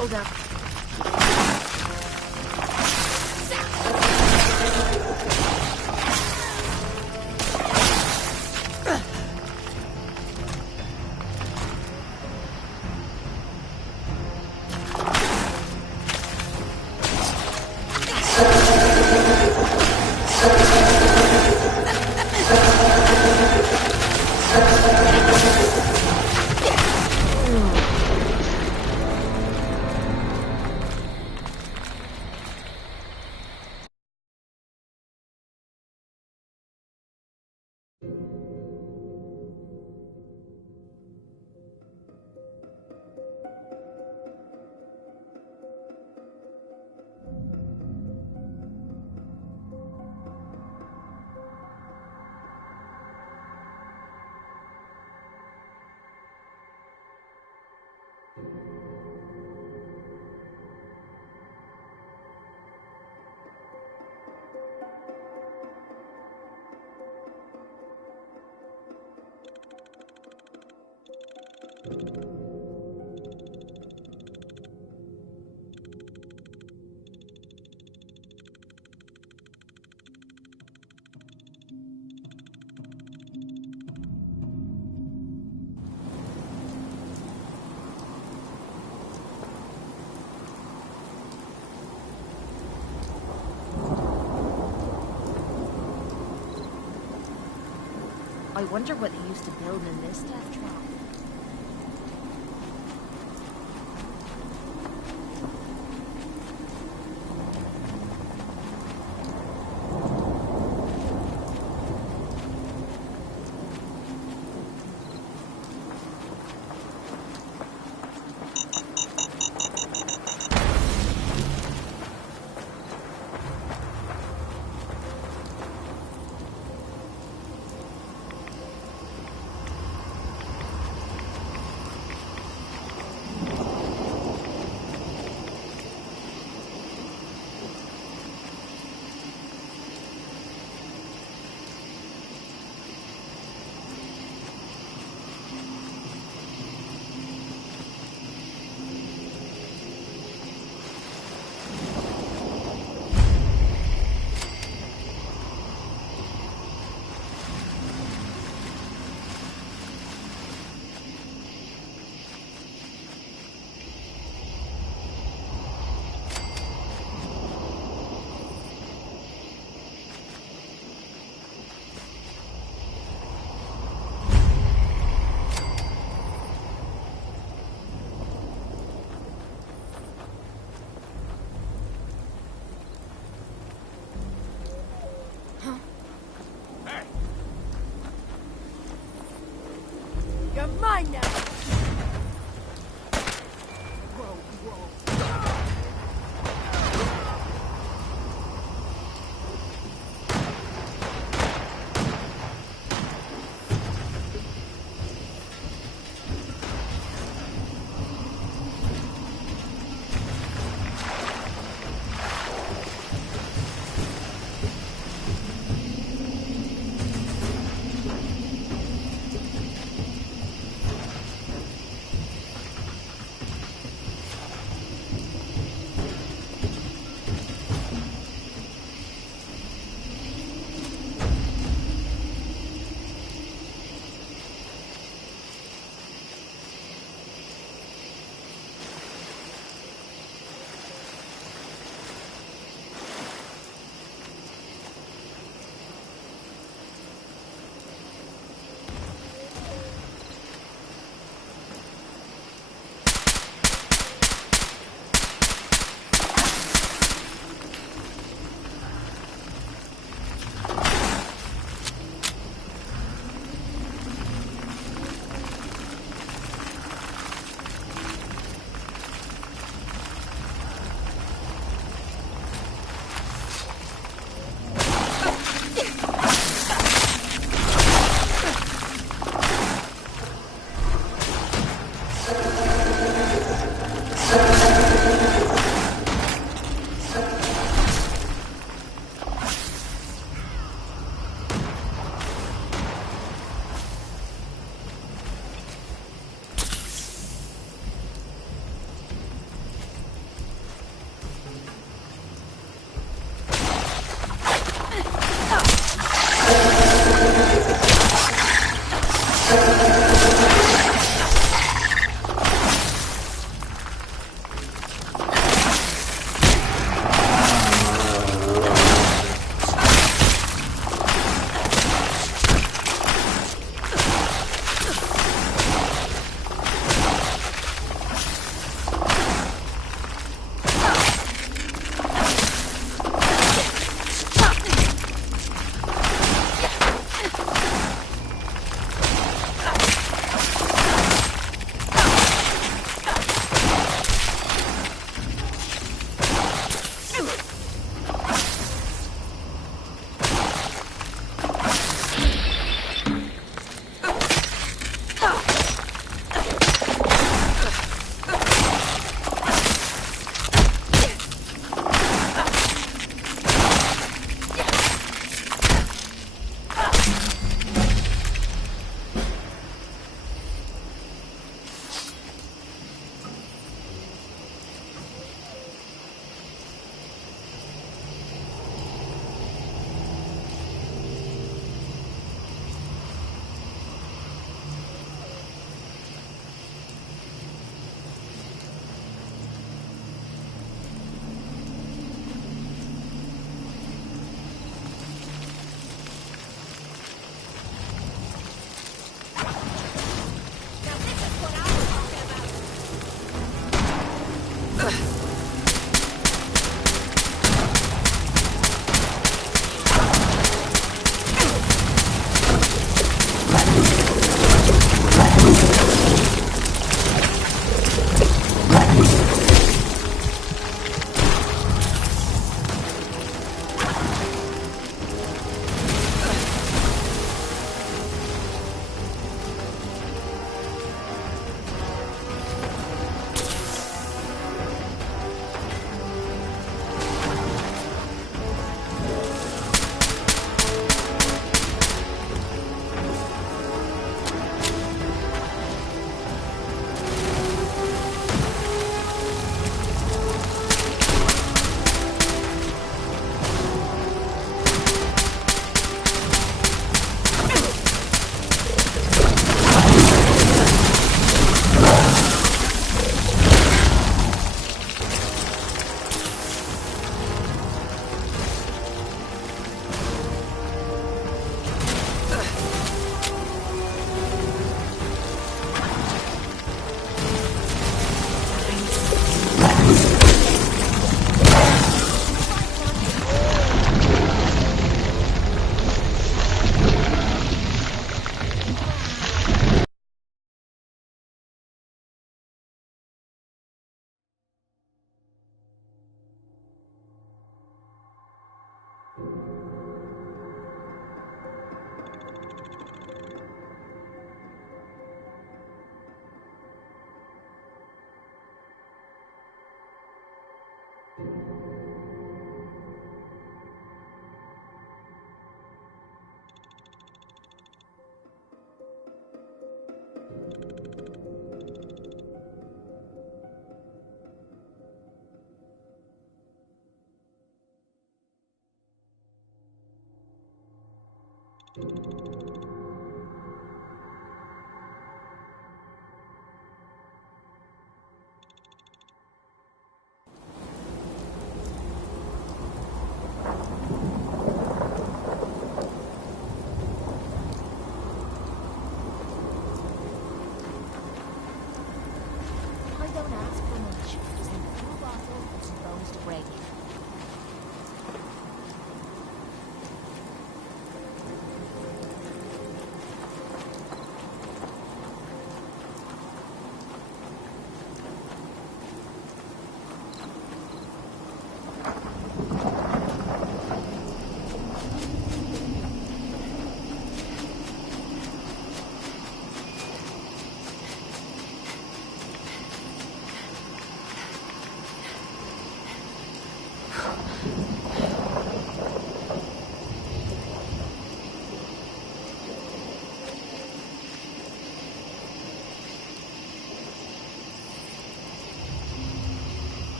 Hold up. I wonder what they used to build in this death trap. You're mine now!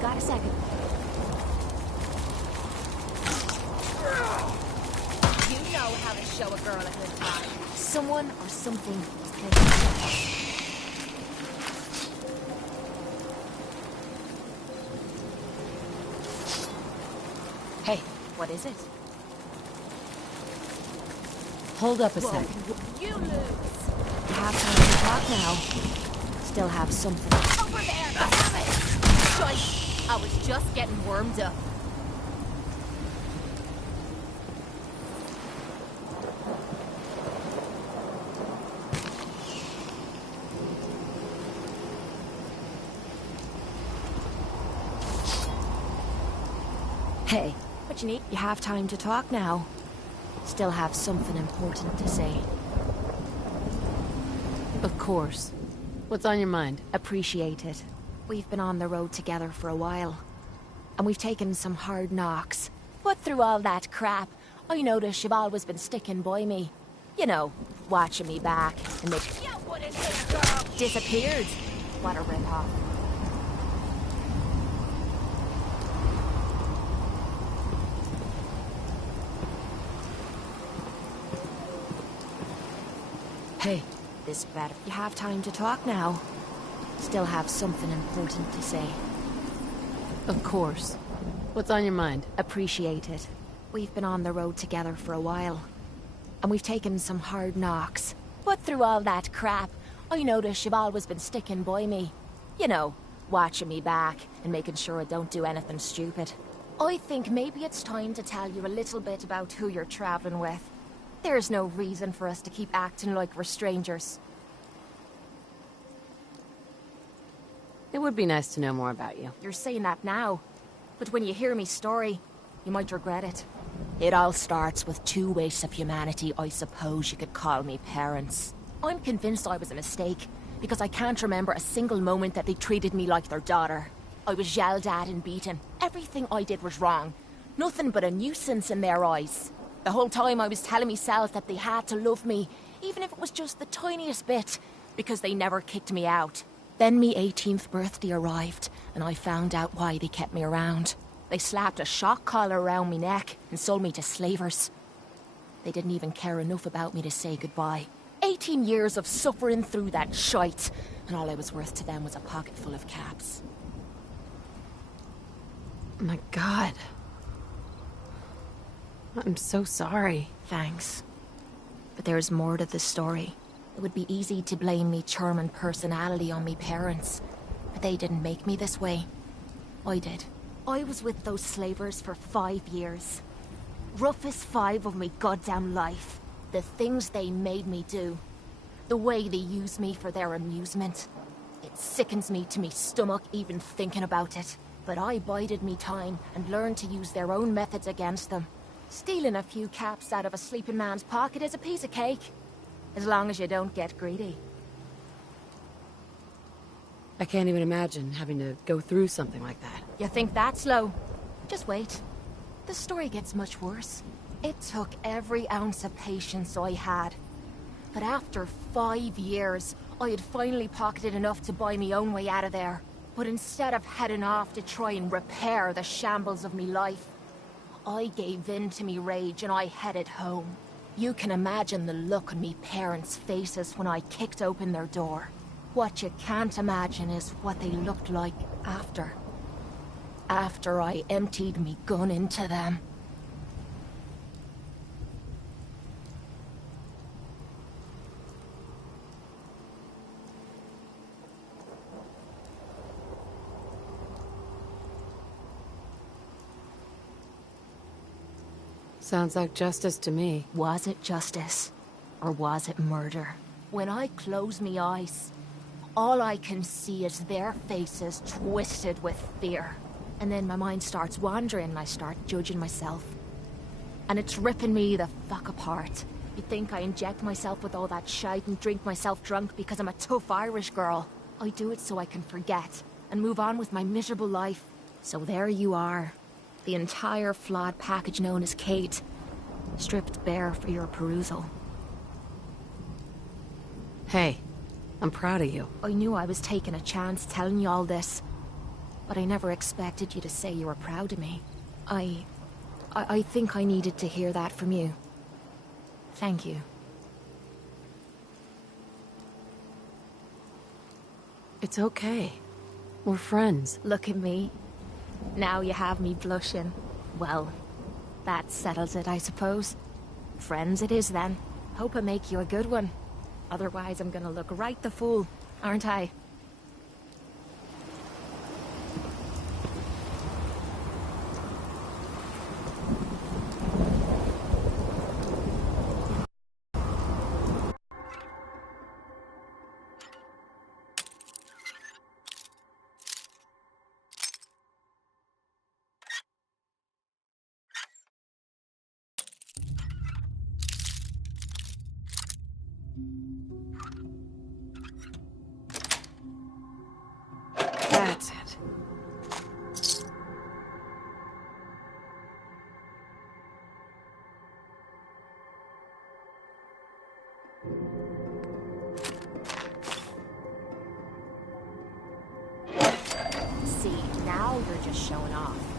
Got a second. You know how to show a girl a good time. Someone or something is taking us. Hey, what is it? Hold up a sec. You lose. You have time to talk now. Still have something. Over there, damn it! Shite! I was just getting warmed up. Hey, what you need? You have time to talk now. Still have something important to say. Of course. What's on your mind? Appreciate it. We've been on the road together for a while. And we've taken some hard knocks. But through all that crap, I noticed you've always been sticking by me. You know, watching me back and make... Yeah, what is this, girl? Disappeared. What a rip-off. Hey, this better. You have time to talk now. Still have something important to say. Of course. What's on your mind? Appreciate it. We've been on the road together for a while. And we've taken some hard knocks. But through all that crap, I noticed you've always been sticking by me. You know, watching me back and making sure I don't do anything stupid. I think maybe it's time to tell you a little bit about who you're traveling with. There's no reason for us to keep acting like we're strangers. It would be nice to know more about you. You're saying that now, but when you hear me story, you might regret it. It all starts with two wastes of humanity I suppose you could call me parents. I'm convinced I was a mistake, because I can't remember a single moment that they treated me like their daughter. I was yelled at and beaten. Everything I did was wrong. Nothing but a nuisance in their eyes. The whole time I was telling myself that they had to love me, even if it was just the tiniest bit, because they never kicked me out. Then me 18th birthday arrived, and I found out why they kept me around. They slapped a shock collar around me neck and sold me to slavers. They didn't even care enough about me to say goodbye. 18 years of suffering through that shite, and all I was worth to them was a pocket full of caps. Oh my God. I'm so sorry. Thanks. But there's more to the story. It would be easy to blame me charm and personality on me parents, but they didn't make me this way. I did. I was with those slavers for 5 years. Roughest 5 of me goddamn life. The things they made me do. The way they used me for their amusement. It sickens me to me stomach even thinking about it. But I bided me time and learned to use their own methods against them. Stealing a few caps out of a sleeping man's pocket is a piece of cake. As long as you don't get greedy. I can't even imagine having to go through something like that. You think that's low? Just wait. The story gets much worse. It took every ounce of patience I had. But after 5 years, I had finally pocketed enough to buy me own way out of there. But instead of heading off to try and repair the shambles of me life, I gave in to me rage and I headed home. You can imagine the look on me parents' faces when I kicked open their door. What you can't imagine is what they looked like after. After I emptied me gun into them. Sounds like justice to me. Was it justice? Or was it murder? When I close me eyes, all I can see is their faces twisted with fear. And then my mind starts wandering and I start judging myself. And it's ripping me the fuck apart. You think I inject myself with all that shite and drink myself drunk because I'm a tough Irish girl. I do it so I can forget and move on with my miserable life. So there you are. The entire flawed package known as Kate, stripped bare for your perusal. Hey, I'm proud of you. I knew I was taking a chance telling you all this, but I never expected you to say you were proud of me. I think I needed to hear that from you. Thank you. It's okay. We're friends. Look at me. Now you have me blushing. Well, that settles it, I suppose. Friends it is, then. Hope I make you a good one. Otherwise, I'm gonna look right the fool, aren't I? That's it. See, now you're just showing off.